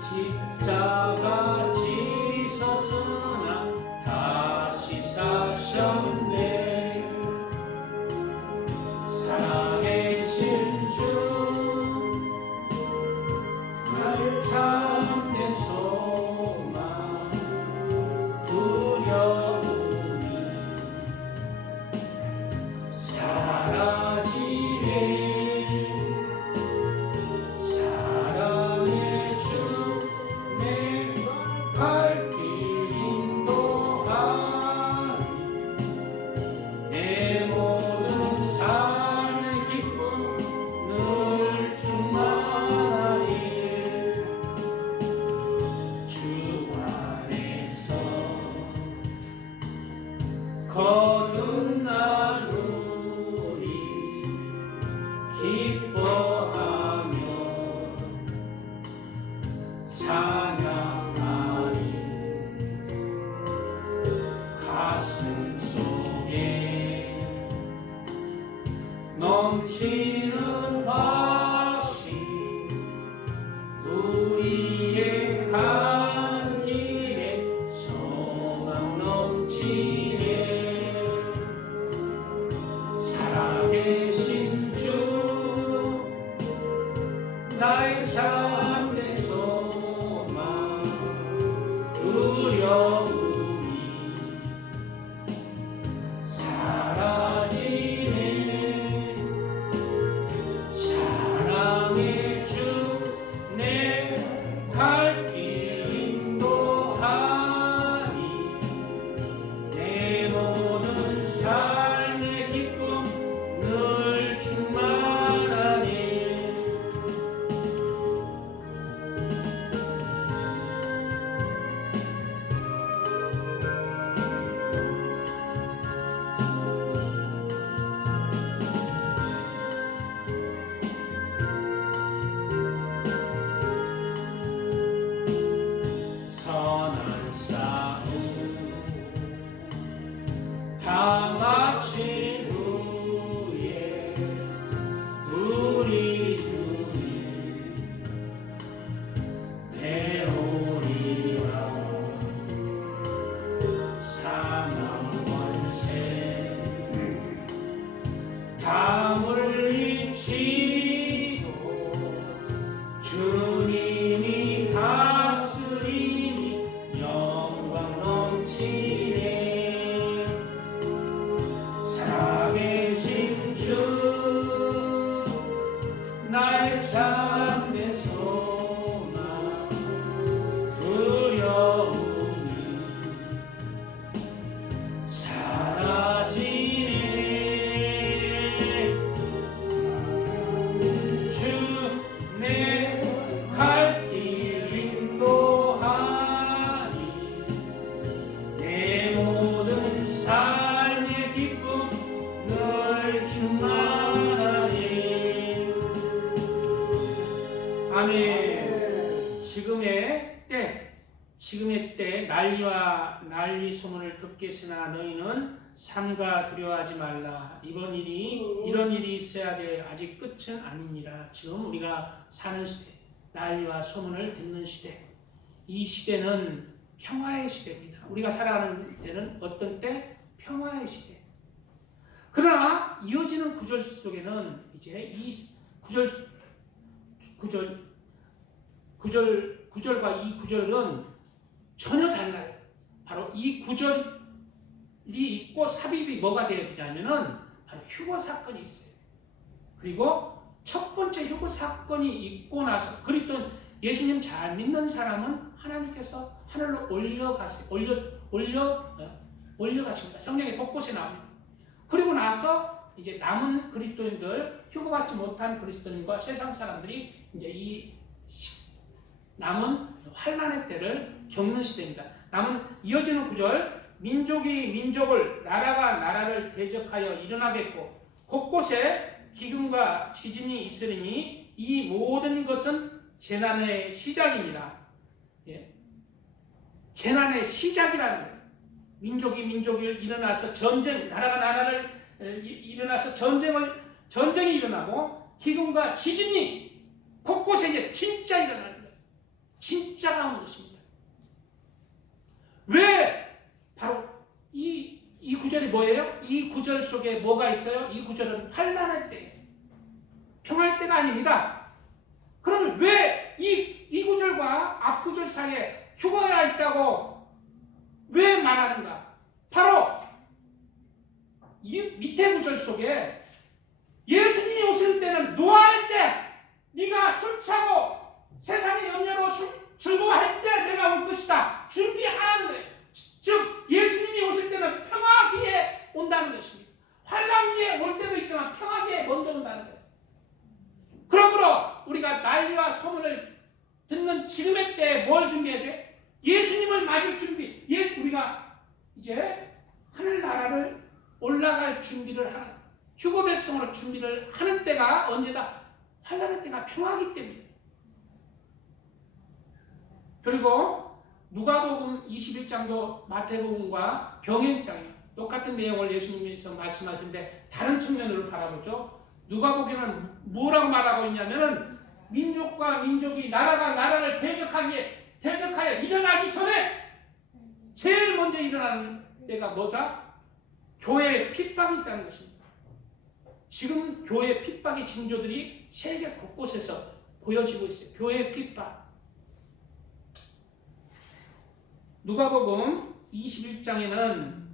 십자가 지셨으나 다시 사셨네. 살아계신 주 나를 참된 소망 두려움이 사라지네. 사랑의 주 내 갈 길 인도하리. 내 모든 삶의 기쁨 늘 충만하리. 주 안에서 거듭난 우리 넘치는 확신 우리의 가는 길에 소망 넘치네 살아계신 주 나의 참된 소망 두려움이 사라지네 사랑의 주 내 갈 길 인도하니 내 모든 삶의 기쁨 늘 충만하니 선한 싸움 다 마친 후에 우리 주님 배우리라 사망 원세 다 물리치고 주님이 다스리니 영광 넘치네 살아계신 주 나의 참된 소망 두려움이 사라지네 주 내 갈 길 인도하니 내 모든 삶의 기쁨 늘 충만하니 아멘. 지금의 때 난리 소문을 듣겠으나 너희는 삼가 두려워하지 말라. 이런 일이 있어야 돼. 아직 끝은 아니니라. 지금 우리가 사는 시대, 난리와 소문을 듣는 시대. 이 시대는 평화의 시대입니다. 우리가 살아가는 때는 어떤 때? 평화의 시대. 그러나 이어지는 구절 속에는 이제 이 구절과 이 구절은 전혀 달라요. 바로 이 구절이 있고 삽입이 뭐가 되어야 되냐면은 바로 휴거 사건이 있어요. 그리고 첫 번째 휴거 사건이 있고 나서 그리스도 예수님 잘 믿는 사람은 하나님께서 하늘로 올려가십니다. 성경에 곳곳에 나옵니다. 그리고 나서 이제 남은 그리스도인들, 휴거받지 못한 그리스도인과 세상 사람들이 이제 이 남은 환난의 때를 겪는 시대입니다. 남은 이어지는 구절, 민족이 민족을, 나라가 나라를 대적하여 일어나겠고 곳곳에 기근과 지진이 있으리니 이 모든 것은 재난의 시작이니라. 예. 재난의 시작이라는 거예요. 민족이 민족을 일어나서 전쟁, 나라가 나라를 일어나서 전쟁이 일어나고 기근과 지진이 곳곳에 이제 진짜 일어나는 거예요. 진짜가 오는 것입니다. 왜 바로 이 구절이 뭐예요? 이 구절 속에 뭐가 있어요? 이 구절은 환난의 때예요. 평화의 때가 아닙니다. 그러면 왜 이 구절과 앞 구절 사이에 휴거가 있다고 왜 말하는가? 바로 이 밑에 구절 속에 예수님이 오실 때는 노아의 때 네가 술 차고 세상의 염려로 즐거워할 때 내가 올 것이다. 준비하라는 거예요. 즉 예수님이 오실 때는 평화기에 온다는 것입니다. 환난기에 올 때도 있지만 평화기에 먼저 온다는 거예요. 그러므로 우리가 난리와 소문을 듣는 지금의 때에 뭘 준비해야 돼? 예수님을 맞을 준비. 우리가 이제 하늘나라를 올라갈 준비를 하는 휴거 백성으로 준비를 하는 때가 언제다? 환난의 때가 평화기 때문에. 그리고 누가복음 21장도 마태복음과 병행장이에요. 똑같은 내용을 예수님께서 말씀하시는데 다른 측면으로 바라보죠. 누가복음에는 뭐라고 말하고 있냐면은 민족과 민족이 나라가 나라를 대적하여 일어나기 전에 제일 먼저 일어나는 때가 뭐다? 교회에 핍박이 있다는 것입니다. 지금 교회 핍박의 징조들이 세계 곳곳에서 보여지고 있어요. 교회 핍박. 누가복음 21장에는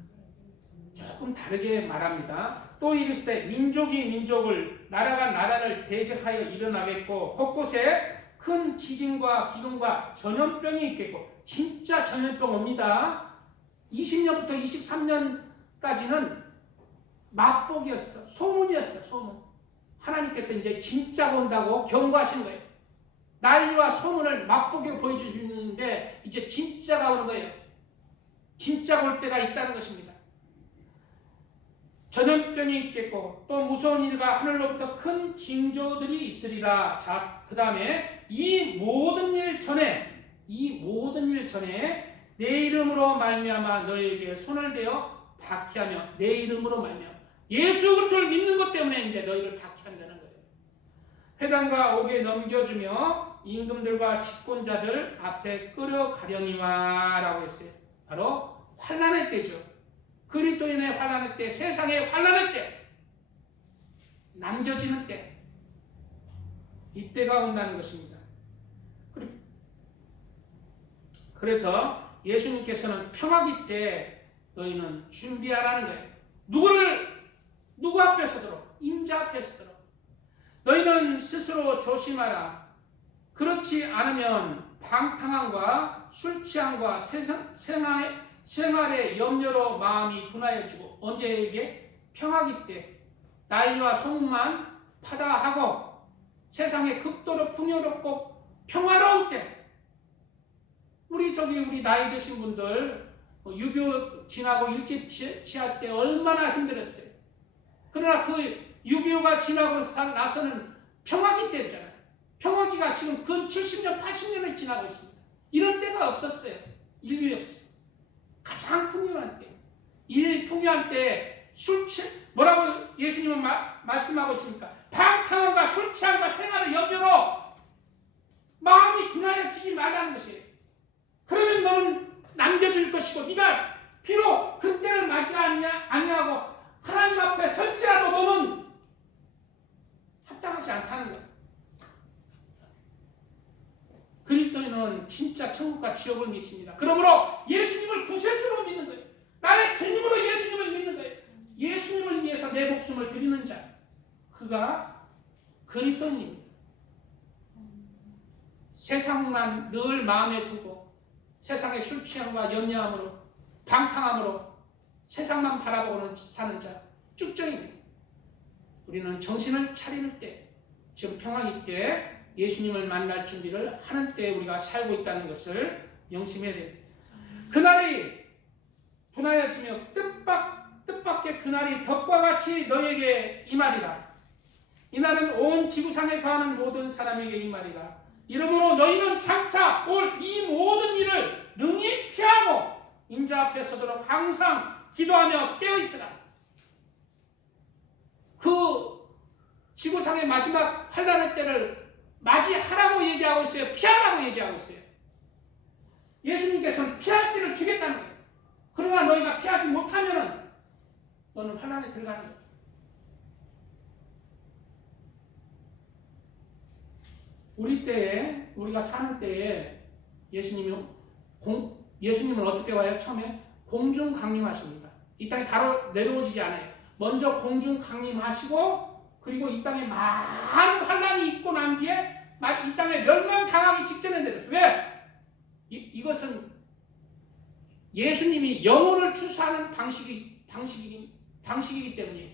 조금 다르게 말합니다. 또 이르시되 민족이 민족을 나라가 나라를 대적하여 일어나겠고 곳곳에 큰 지진과 기근과 전염병이 있겠고 진짜 전염병 옵니다. 20년부터 23년까지는 맛보기였어. 소문이었어. 소문. 하나님께서 이제 진짜가 온다고 경고하신 거예요. 난리와 소문을 맛보기로 보여주시는데 이제 진짜가 오는 거예요. 진짜가 올 때가 있다는 것입니다. 전염병이 있겠고 또 무서운 일과 하늘로부터 큰 징조들이 있으리라. 자, 그 다음에 이 모든 일 전에 내 이름으로 말미암아 너희에게 손을 대어 박해하며 내 이름으로 말미암아 예수 그리스도를 믿는 것 때문에 이제 너희를 박해한다는 거예요. 회당과 옥에 넘겨주며 임금들과 집권자들 앞에 끌어가려니와 라고 했어요. 바로 환난의 때죠. 그리스도인의 환난의 때, 세상의 환난의 때, 남겨지는 때, 이때가 온다는 것입니다. 그래서 예수님께서는 평화기 때 너희는 준비하라는 거예요. 누구 앞에 서도록? 인자 앞에 서도록. 너희는 스스로 조심하라. 그렇지 않으면 방탕함과 술 취함과 생활의 염려로 마음이 분하여지고 언제에게? 평화기 때 난리와 소문만 파다하고 세상에 극도로 풍요롭고 평화로운 때 우리 나이 드신 분들 6.25 지나고 일찍 취할 때 얼마나 힘들었어요. 그러나 그 6.25가 지나고 나서는 평화기 때였잖아요. 평화기가 지금 근 70년, 80년을 지나고 있습니다. 이런 때가 없었어요. 인류 역사에서. 가장 풍요한 때. 이 풍요한 때 뭐라고 예수님은 말씀하고 있습니까? 방탕함과 술 취함과 생활의 염려로 마음이 둔하여지지 말라는 것이에요. 그러면 너는 남겨질 것이고 네가 비록 그 때를 맞지 아니하고 하나님 앞에 설지라도 너는 합당하지 않다는 거예요. 그리스도인은 진짜 천국과 지옥을 믿습니다. 그러므로 예수님을 구세주로 믿는 거예요. 나의 주님으로 예수님을 믿는 거예요. 예수님을 위해서 내 목숨을 드리는 자, 그가 그리스도인입니다. 세상만 늘 마음에 두고 세상의 술 취함과 염려함으로 방탕함으로 세상만 바라보고는 사는 자, 쭉정입니다. 우리는 정신을 차리는 때, 지금 평화기 때 예수님을 만날 준비를 하는 때 우리가 살고 있다는 것을 명심해야 됩니다. 그날이 분하여지며 뜻밖의 그날이 덕과 같이 너에게 임하리라. 이날은 온 지구상에 거하는 모든 사람에게 임하리라. 이러므로 너희는 장차 올 이 모든 일을 능히 피하고 인자 앞에 서도록 항상 기도하며 깨어있으라. 그 지구상의 마지막 환난의 때를 맞이하라고 얘기하고 있어요. 피하라고 얘기하고 있어요. 예수님께서는 피할 길을 주겠다는 거예요. 그러나 너희가 피하지 못하면 너는 환난에 들어가는 거예요. 우리 때에, 우리가 사는 때에 예수님은 어떻게 와요? 처음에 공중 강림하십니다. 이 땅에 바로 내려오지 않아요. 먼저 공중 강림하시고 그리고 이 땅에 많은 환난이 있고 난 뒤에 이 땅에 멸망당하기 직전에 내렸어요. 왜? 이것은 예수님이 영혼을 추수하는 방식이기 때문이에요.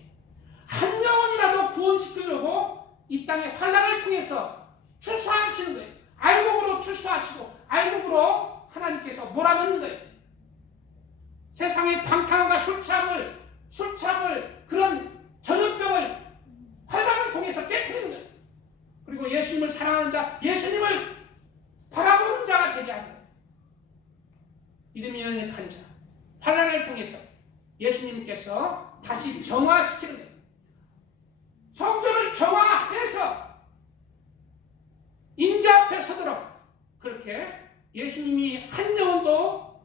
한 영혼이라도 구원시키려고 이 땅의 환난을 통해서 추수하시는 거예요. 알곡으로 추수하시고 알곡으로 하나님께서 몰아넣는 거예요. 세상의 방탕함과 술 취함을 그런 전염병을 환난을 통해서 깨트리는 거예요. 그리고 예수님을 사랑하는 자, 예수님을 바라보는 자가 되게 하는 거예요. 믿음이 연약한 자, 환난을 통해서 예수님께서 다시 정화시키는 거예요. 성전을 앞에 서도록 그렇게 예수님이 한 영혼도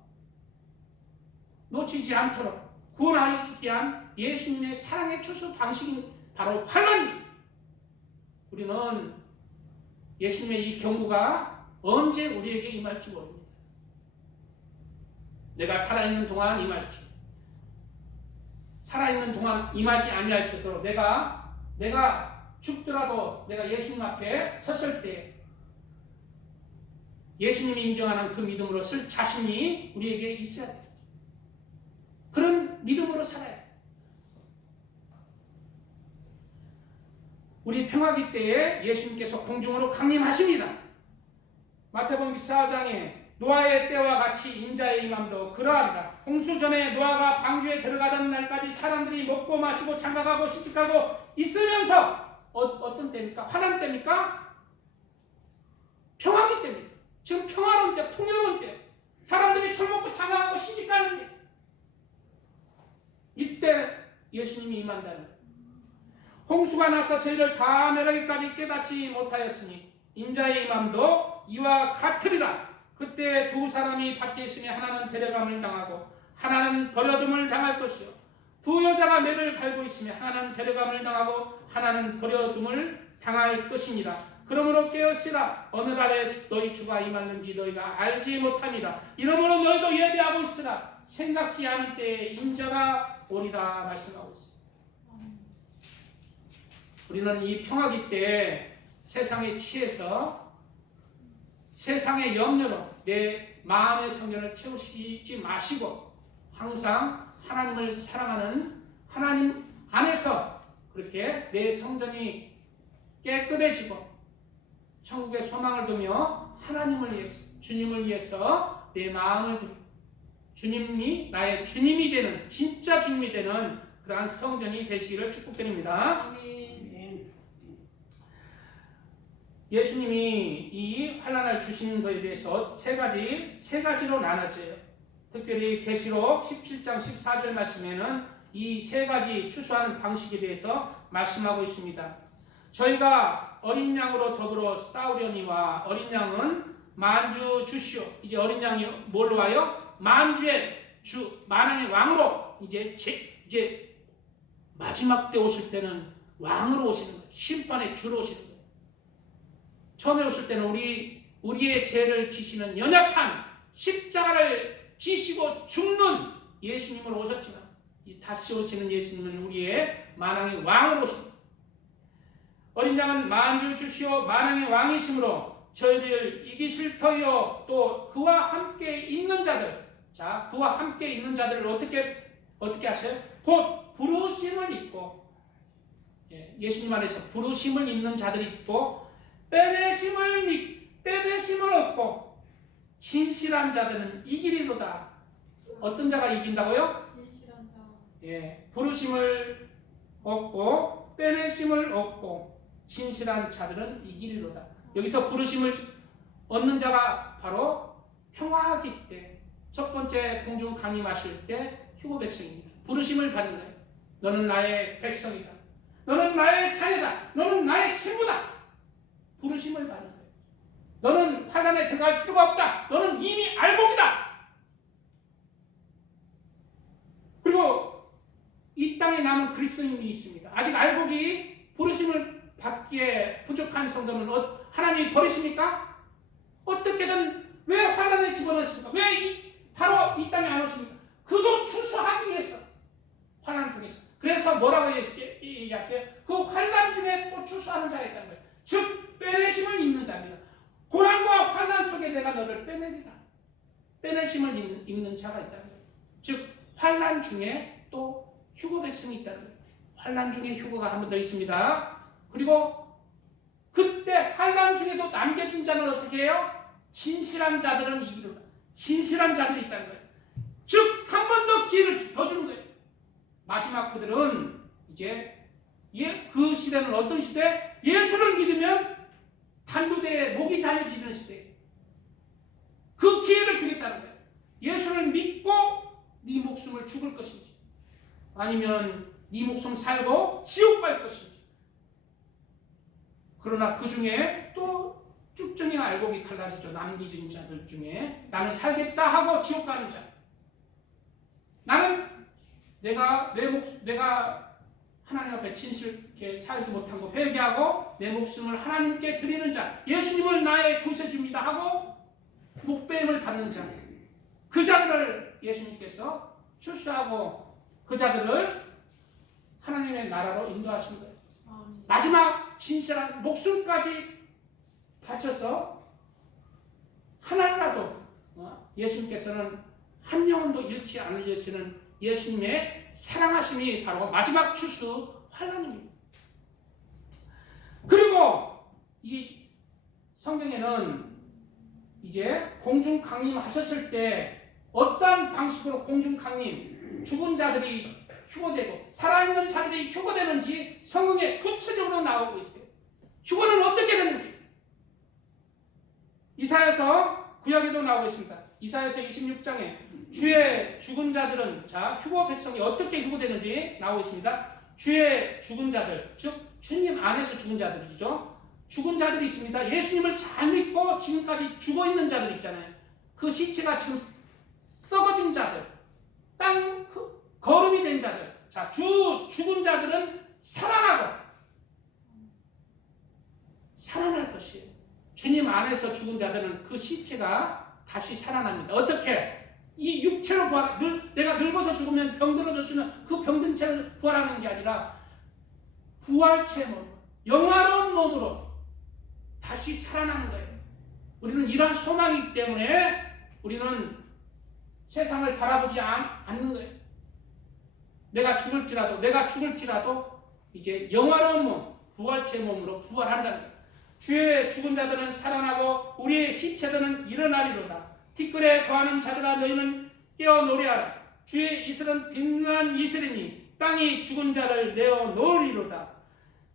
놓치지 않도록 구원하기 위한 예수님의 사랑의 추수 방식인 바로 환난입니다. 우리는 예수님의 이 경고가 언제 우리에게 임할지 모릅니다. 내가 살아있는 동안 임할지, 살아있는 동안 임하지 아니할 때도 내가 죽더라도 내가 예수님 앞에 섰을 때 예수님이 인정하는 그 믿음으로 쓸 자신이 우리에게 있어야 돼요. 그런 믿음으로 살아야 돼요. 우리 평화기 때에 예수님께서 공중으로 강림하십니다. 마태복음 24장에 노아의 때와 같이 인자의 임함도 그러하리라. 홍수 전에 노아가 방주에 들어가던 날까지 사람들이 먹고 마시고 장가가고 시집가고 있으면서 어떤 때입니까? 환난 때입니까? 평화기 때입니다. 지금 평화로운 때, 풍요로운 때, 사람들이 술 먹고 장가가고 시집가는 때, 이때 예수님이 임한다는 거예요. 홍수가 나서 저희를 다 멸하기까지 깨닫지 못하였으니 인자의 임함도 이와 같으리라. 그때 두 사람이 밖에 있으니 하나는 데려감을 당하고 하나는 버려둠을 당할 것이요, 두 여자가 매를 갈고 있으며 하나는 데려감을 당하고 하나는 버려둠을 당할 것이니라. 그러므로 깨었으라. 어느 날에 너희 주가 임하는지 너희가 알지 못함이라. 이러므로 너희도 예비하고 있으라. 생각지 않은 때에 인자가 오리라 말씀하고 있습니다. 우리는 이 평화기 때에 세상에 취해서 세상의 염려로 내 마음의 성전을 채우시지 마시고 항상 하나님을 사랑하는 하나님 안에서 그렇게 내 성전이 깨끗해지고 천국의 소망을 두며 하나님을 위해서, 주님을 위해서 내 마음을 두고 주님이 나의 주님이 되는, 진짜 주님이 되는 그러한 성전이 되시기를 축복드립니다. 아멘. 예수님이 이 환난을 주시는 것에 대해서 세 가지로 나눠져요. 특별히 계시록 17장 14절 말씀에는 이 세 가지 추수하는 방식에 대해서 말씀하고 있습니다. 저희가 어린 양으로 더불어 싸우려니와, 어린 양은 만주 주시오. 이제 어린 양이 뭘로 와요? 만주의 주, 만왕의 왕으로 이제 마지막 때 오실 때는 왕으로 오시는 거예요. 심판의 주로 오시는 거예요. 처음에 오실 때는 우리의 죄를 지시는 연약한 십자가를 지시고 죽는 예수님으로 오셨지만 다시 오시는 예수님은 우리의 만왕의 왕으로 오십니다. 어린 양은 만주 주시오 만왕의 왕이시므로 저희를 이기실 터이요 또 그와 함께 있는 자들, 자, 그와 함께 있는 자들을 어떻게 하세요? 곧 부르심을 입고, 예수님 안에서 부르심을 입는 자들이 있고 빼내심을 얻고 진실한 자들은 이기리로다. 어떤 자가 이긴다고요? 진실한 자. 부르심을 얻고 빼내심을 얻고 진실한 자들은 이기리로다. 여기서 부르심을 얻는 자가 바로 평화기 때, 첫 번째 공중 강림하실 때 휴거 백성입니다. 부르심을 받는 거예요. 너는 나의 백성이다. 너는 나의 자녀다. 너는 나의 신부다. 부르심을 받는 거예요. 너는 환난에 들어갈 필요가 없다. 너는 이미 알곡이다. 그리고 이 땅에 남은 그리스도인이 있습니다. 아직 알곡이 부르심을 받기에 부족한 성도는 하나님이 버리십니까? 어떻게든 왜 환난에 집어넣으십니까? 왜 바로 이 땅에 안 오십니까? 그도 추수하기 위해서 환난 중에서. 그래서 뭐라고 얘기하세요? 그 환난 중에 또 추수하는 자가 있다는 거예요. 즉 빼내심을 입는 자입니다. 고난과 환난 속에 내가 너를 빼내리라. 빼내심을 입는 자가 있다는 거예요. 즉 환난 중에 또 휴거 백성이 있다는 거예요. 환난 중에 휴거가 한 번 더 있습니다. 그리고 그때 환난 중에도 남겨진 자는 어떻게 해요? 진실한 자들은 이기리로다. 진실한 자들이 있다는 거예요. 즉 한 번 더 기회를 더 주는 거예요. 마지막 그들은 이제 그 시대는 어떤 시대? 예수를 믿으면 단두대에 목이 잘려지는 시대. 그 기회를 주겠다는 거예요. 예수를 믿고 네 목숨을 죽을 것인지 아니면 네 목숨 살고 지옥 갈 것인지. 그러나 그 중에 또 쭉정이 알곡이 갈라지죠. 남기진 자들 중에 나는 살겠다 하고 지옥 가는 자. 나는 내가 하나님 앞에 진실하게 살지 못한 거 회개하고 내 목숨을 하나님께 드리는 자, 예수님을 나의 구세주입니다 하고 목배임을 받는 자, 그 자들을 예수님께서 출세하고 그 자들을 하나님의 나라로 인도하십니다. 마지막 진실한 목숨까지 바쳐서 하나라도 예수님께서는 한 영혼도 잃지 않으려시는 예수님의 사랑하심이 바로 마지막 추수 환난입니다. 그리고 이 성경에는 이제 공중 강림하셨을 때 어떠한 방식으로 공중 강림, 죽은 자들이 휴거되고 살아있는 자들이 휴거되는지 성경에 구체적으로 나오고 있어요. 휴거는 어떻게 되는지 이사야서 구약에도 나오고 있습니다. 이사야서 26장에 주의 죽은 자들은, 자, 휴거 백성이 어떻게 휴거되는지 나오고 있습니다. 주의 죽은 자들, 즉 주님 안에서 죽은 자들이죠. 죽은 자들이 있습니다. 예수님을 잘 믿고 지금까지 죽어있는 자들 있잖아요. 그 시체가 지금 썩어진 자들, 땅 거름이 된 자들. 자, 죽은 자들은 살아날 것이에요. 주님 안에서 죽은 자들은 그 시체가 다시 살아납니다. 어떻게? 이 육체로 내가 늙어서 죽으면 병들어서 죽으면 그 병든 채로 부활하는 게 아니라 부활체 몸, 영화로운 몸으로 다시 살아나는 거예요. 우리는 이러한 소망이기 때문에 우리는 세상을 바라보지 않는 거예요. 내가 죽을지라도 이제 영화로운 몸, 부활체 몸으로 부활한다는 거예요. 주의 죽은 자들은 살아나고 우리의 시체들은 일어나리로다. 티끌에 거하는 자들아 너희는 깨어 노래하라. 주의 이슬은 빛난 이슬이니 땅이 죽은 자를 내어 놓으리로다.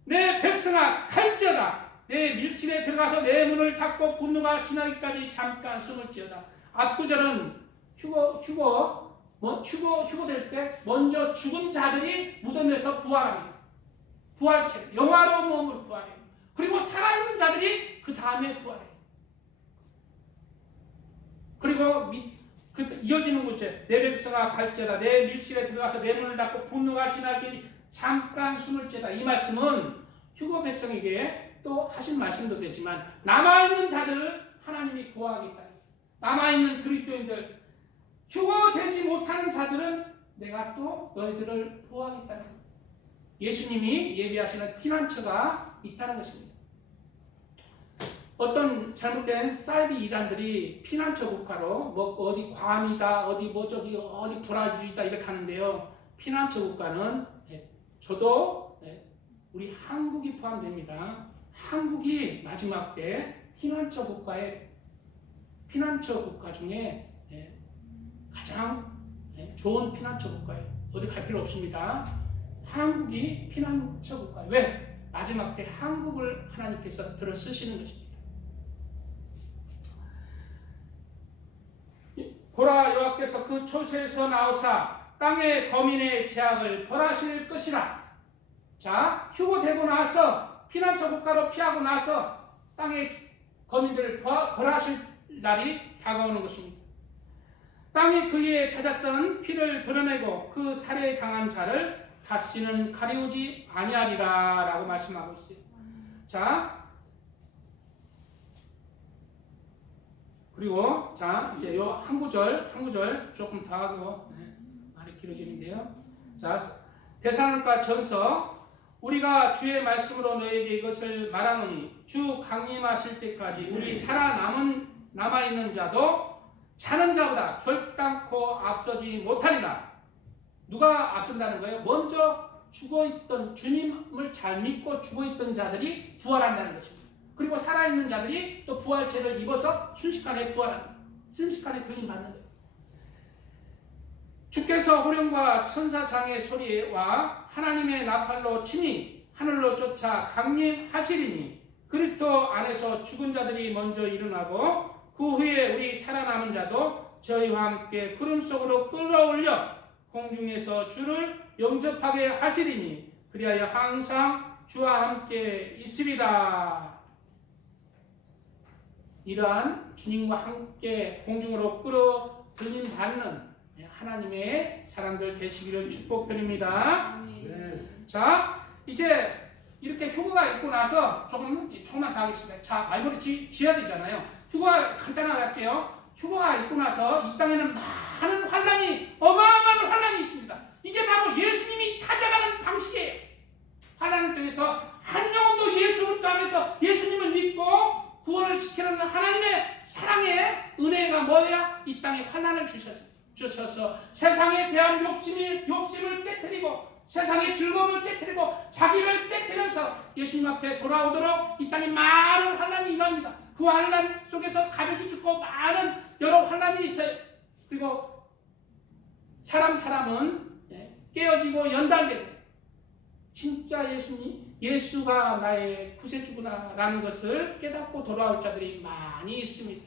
내 백성아 갈지어다. 내 밀실에 들어가서 내 문을 닫고 분노가 지나기까지 잠깐 숨을 지어다. 압구절은 휴거될 때 먼저 죽은 자들이 무덤에서 부활합니다. 부활체, 영화로운 몸으로 부활해요. 그리고 살아있는 자들이 그 다음에 부활해요. 그리고 이어지는 구체, 내 백성아 갈지어다. 내 밀실에 들어가서 내 문을 닫고 분노가 지나기까지 잠깐 숨을 지어다. 이 말씀은 휴거 백성에게 또 하신 말씀도 되지만 남아있는 자들을 하나님이 구하겠다. 남아있는 그리스도인들, 휴거되지 못하는 자들은 내가 또 너희들을 구하겠다. 예수님이 예비하시는 피난처가 있다는 것입니다. 어떤 잘못된 사이비 이단들이 피난처 국가로 어디 괌이다, 어디 브라질이다 이렇게 하는데요. 피난처 국가는 저도 우리 한국이 포함됩니다. 한국이 마지막 때 피난처 국가 중에 가장 좋은 피난처 국가예요. 어디 갈 필요 없습니다. 한국이 피난처 국가예요. 왜? 마지막 때 한국을 하나님께서 들어 쓰시는 것입니다. 보라, 여호와께서 그 초소에서 나오사 땅의 거민의 죄악을 벌하실 것이라. 자, 휴거되고 나서 피난처 국가로 피하고 나서 땅의 거민들을 벌하실 날이 다가오는 것입니다. 땅이 그에 찾았던 피를 드러내고 그 살해 당한 자를 다시는 가리우지 아니하리라 라고 말씀하고 있어요. 자, 그리고 자 이제 요 한 구절 조금 더 하고 말이 길어지는데요. 자, 데살로니가 전서, 우리가 주의 말씀으로 너에게 이것을 말하노니 주 강림하실 때까지 우리 남아있는 자도 자는 자보다 결단코 앞서지 못하리라. 누가 앞선다는 거예요? 먼저 죽어있던, 주님을 잘 믿고 죽어있던 자들이 부활한다는 것입니다. 그리고 살아있는 자들이 또 부활체를 입어서 순식간에 들림 받는 거예요. 주께서 호령과 천사장의 소리와 하나님의 나팔로 치니 하늘로 쫓아 강림하시리니 그리스도 안에서 죽은 자들이 먼저 일어나고 그 후에 우리 살아남은 자도 저희와 함께 구름 속으로 끌어올려 공중에서 주를 영접하게 하시리니 그리하여 항상 주와 함께 있으리라. 이러한 주님과 함께 공중으로 끌어들임 받는 하나님의 사람들 되시기를 축복드립니다. 자, 이제 이렇게 휴거가 있고 나서 조금만 더 하겠습니다. 자, 말벌이 지어야 되잖아요. 휴거가 간단하게 할게요. 휴거가 있고 나서 이 땅에는 많은 환란이, 어마어마한 환란이 있습니다. 이게 바로 예수님이 찾아가는 방식이에요. 환란을 통해서 한 영혼도 예수를 따라서 예수님을 믿고 구원을 시키는 하나님의 사랑의 은혜가 뭐야? 이 땅에 환란을 주셔서 세상에 대한 욕심을 깨뜨리고 세상의 즐거움을 깨뜨리고 자기를 깨뜨려서 예수님 앞에 돌아오도록 이 땅에 많은 환란이 임합니다. 그 환란 속에서 가족이 죽고 많은 여러 환란이 있어요. 그리고 사람은 깨어지고 연단되고 진짜 예수가 나의 구세주구나 라는 것을 깨닫고 돌아올 자들이 많이 있습니다.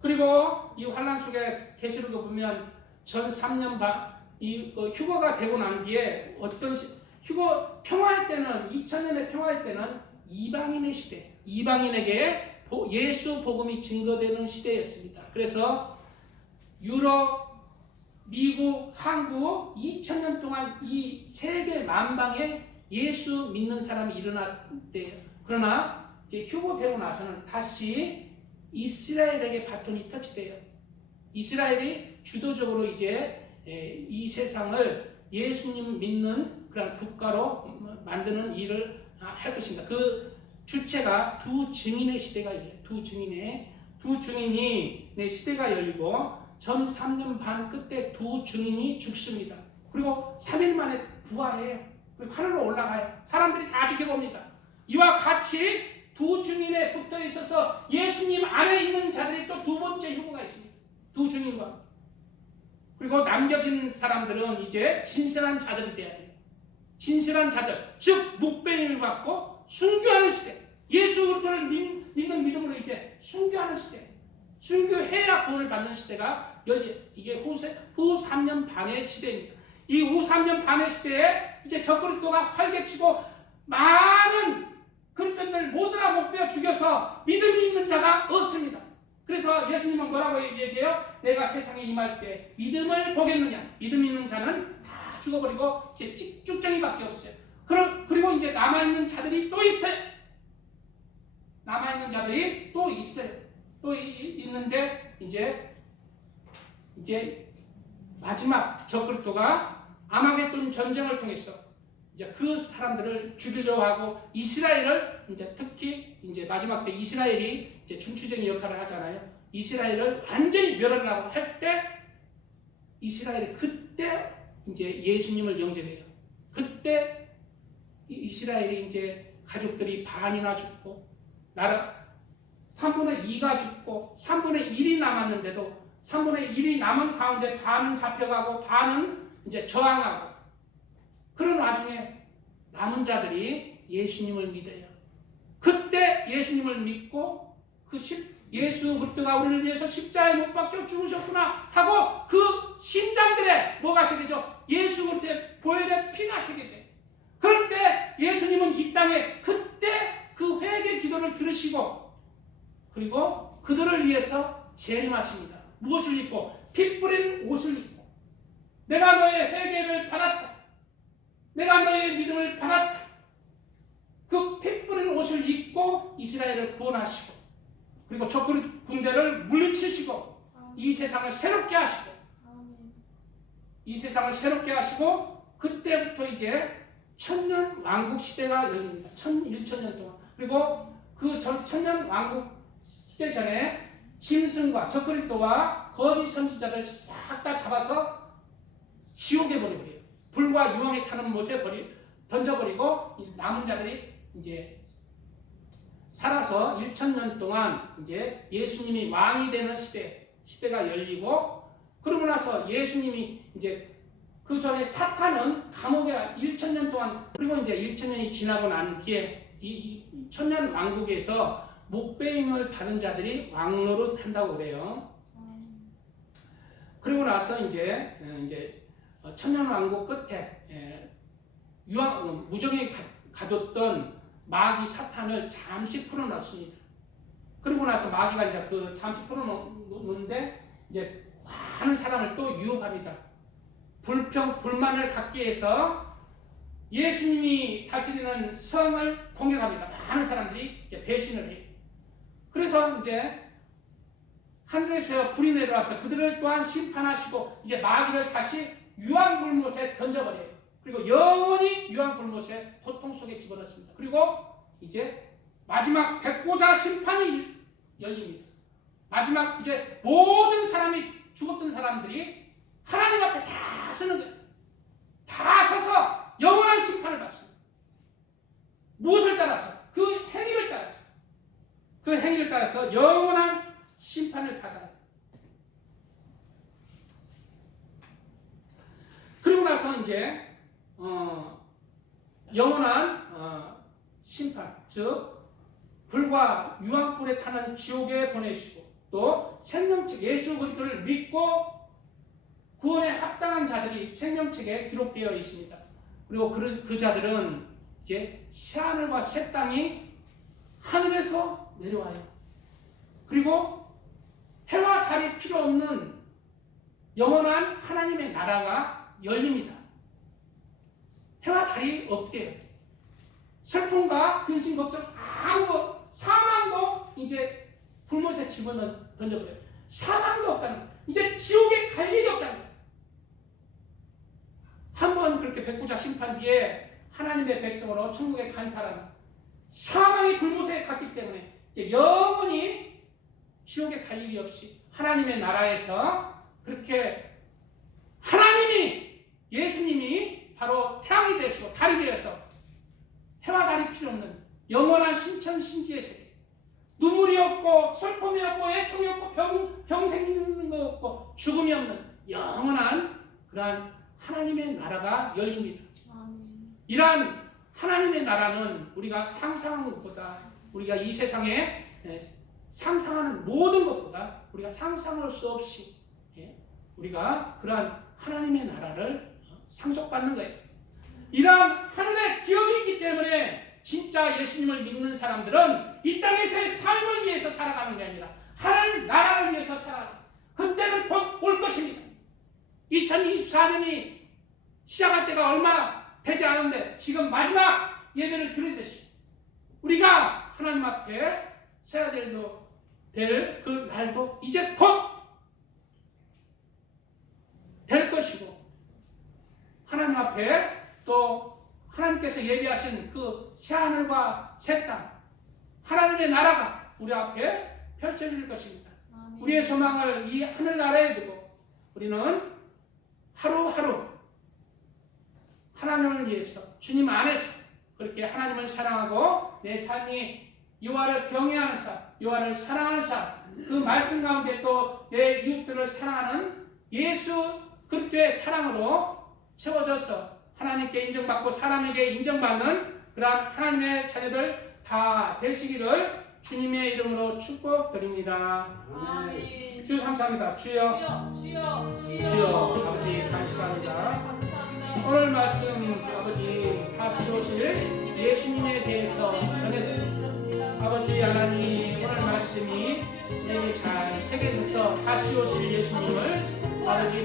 그리고 이 환란 속에 계시록을 보면 전 3년 반 휴거가 되고 난 뒤에 휴거 평화의 때는 2000년의 평화의 때는 이방인의 시대, 이방인에게 예수 복음이 증거되는 시대였습니다. 그래서 유럽, 미국, 한국 2000년 동안 이 세계 만방에 예수 믿는 사람이 일어났대요. 그러나 이제 휴거되고 나서는 다시 이스라엘에게 바톤이 터치돼요. 이스라엘이 주도적으로 이제 이 세상을 예수님 믿는 그런 국가로 만드는 일을 할 것입니다. 그 주체가 두 증인의 시대가 열려요. 두 증인이 시대가 열리고 전 3년 반 끝에 두 증인이 죽습니다. 그리고 3일 만에 부활해요. 그리고 하늘로 올라가요. 사람들이 다 지켜봅니다. 이와 같이 두 증인에 붙어 있어서 예수님 안에 있는 자들이 또 두 번째 휴거가 있습니다. 두 증인과. 그리고 남겨진 사람들은 이제 신실한 자들이 돼야 돼요. 신실한 자들, 즉 목배임을 갖고 순교하는 시대. 예수 그리스도를 믿는 믿음으로 이제 순교하는 시대. 순교해야 구원을 받는 시대가 이게 후 3년 반의 시대입니다. 이 후 3년 반의 시대에 이제 적그리스도가 활개치고 많은 그리스도인들 모두가 목베어 죽여서 믿음이 있는 자가 없습니다. 그래서 예수님은 뭐라고 얘기해요? 내가 세상에 임할 때 믿음을 보겠느냐? 믿음 있는 자는 다 죽어버리고 이제 쭉정이밖에 없어요. 그리고 이제 남아있는 자들이 또 있어요. 남아있는 자들이 또 있어요. 또 있는데 이제 마지막 적그리스도가 아마겟돈 전쟁을 통해서 이제 그 사람들을 죽이려고 하고 이스라엘을 이제 특히 이제 마지막 때 이스라엘이 이제 중추적인 역할을 하잖아요. 이스라엘을 완전히 멸하려고 할 때 이스라엘이 그때 이제 예수님을 영접해요. 그때 이스라엘이 이제 가족들이 반이나 죽고 나라 3분의 2가 죽고 3분의 1이 남았는데도 3분의 1이 남은 가운데 반은 잡혀가고 반은 이제 저항하고 그런 와중에 남은 자들이 예수님을 믿어요. 그때 예수님을 믿고 예수 그리스도가 우리를 위해서 십자가에 못 박혀 죽으셨구나 하고 그 심장들에 뭐가 새겨져? 예수 그리스도의 보혈의 피가 새겨져. 그럴 때 예수님은 이 땅에 그때 그 회개 기도를 들으시고 그리고 그들을 위해서 재림하십니다. 무엇을 입고? 피 뿌린 옷을 입고 내가 너의 회개를 받았다. 내가 너의 믿음을 받았다. 그 피 뿌린 옷을 입고 이스라엘을 구원하시고 그리고 적그리스도 군대를 물리치시고 이 세상을 새롭게 하시고 그때부터 이제 천년 왕국 시대가 열립니다. 1000년 동안. 그리고 그 천년 왕국 시대 전에 짐승과 적그리스도와 거짓 선지자를 싹 다 잡아서 지옥에 버려버려요. 불과 유황에 타는 못에 던져버리고 남은 자들이 이제 살아서 1000년 동안 이제 예수님이 왕이 되는 시대가 열리고 그러고 나서 예수님이 이제 그 전에 사탄은 감옥에 1000년 동안 그리고 이제 1000년이 지나고 난 뒤에 이 천년 왕국에서 목배임을 받은 자들이 왕노릇 한다고 그래요. 그리고 나서 이제 천년 왕국 끝에 무정에 가뒀던 마귀 사탄을 잠시 풀어놨습니다. 그러고 나서 마귀가 이제 그 잠시 풀어놓는데 이제 많은 사람을 또 유혹합니다. 불만을 갖게 해서 예수님이 다스리는 성을 공격합니다. 많은 사람들이 이제 배신을 해요. 그래서 이제 하늘에서 불이 내려와서 그들을 또한 심판하시고 이제 마귀를 다시 유황불못에 던져버려요. 그리고 영원히 유황불못에 고통 속에 집어넣습니다. 그리고 이제 마지막 백보자 심판이 열립니다. 마지막 이제 모든 사람이 죽었던 사람들이 하나님 앞에 다 서는 거예요. 다 서서 영원한 심판을 받습니다. 무엇을 따라서? 그 행위를 따라서. 그 행위를 따라서 영원한 심판을 받아요. 그리고 나서 이제 영원한 심판, 즉 불과 유황불에 타는 지옥에 보내시고 또 생명책 예수 그리스도를 믿고 구원에 합당한 자들이 생명책에 기록되어 있습니다. 그리고 그 자들은 이제 새하늘과 새 땅이 하늘에서 내려와요. 그리고 해와 달이 필요 없는 영원한 하나님의 나라가 열립니다. 해와 달이 없대요. 슬픔과 근심 걱정 아무 사망도 이제 불못에 던져버려요. 사망도 없다는 거예요. 이제 지옥에 갈 일이 없다는 거예요. 한번 그렇게 백보자 심판 뒤에 하나님의 백성으로 천국에 간 사람은 사망의 불못에 갔기 때문에 이제 영원히 지옥에 갈 일이 없이 하나님의 나라에서 그렇게 하나님이 예수님이 바로 태양이 되시고 달이 되어서 해와 달이 필요 없는 영원한 신천신지의 세계, 눈물이 없고 슬픔이 없고 애통이 없고 병 생기는 거 없고 죽음이 없는 영원한 그러한 하나님의 나라가 열립니다. 이러한 하나님의 나라는 우리가 상상하는 것보다, 우리가 이 세상에 상상하는 모든 것보다 우리가 상상할 수 없이 우리가 그러한 하나님의 나라를 상속받는 거예요. 이러한 하늘의 기업이 있기 때문에 진짜 예수님을 믿는 사람들은 이 땅에서의 삶을 위해서 살아가는 게 아니라 하늘 나라를 위해서 살아가는, 그때는 곧 올 것입니다. 2024년이 시작할 때가 얼마 되지 않은데 지금 마지막 예배를 드리듯이 우리가 하나님 앞에 서야 될 그 날도 이제 곧 될 것이고, 하나님 앞에 또 하나님께서 예비하신 그 새하늘과 새 땅, 하나님의 나라가 우리 앞에 펼쳐질 것입니다. 아멘. 우리의 소망을 이 하늘나라에 두고 우리는 하루하루 하나님을 위해서 주님 안에서 그렇게 하나님을 사랑하고 내 삶이 여호와를 경외하는 삶, 여호와를 사랑하는 삶, 그 말씀 가운데 또 내 이웃들을 사랑하는 예수 그리스도의 사랑으로 채워져서 하나님께 인정받고 사람에게 인정받는 그러한 하나님의 자녀들 다 되시기를 주님의 이름으로 축복드립니다. 아멘. 주 감사합니다. 주여 아버지 감사합니다. 오늘 말씀 아버지 다시 오실 예수님에 대해서 전했습니다. 아버지 하나님, 오늘 말씀이 내게 잘 새겨져서 다시 오실 예수님을 아버지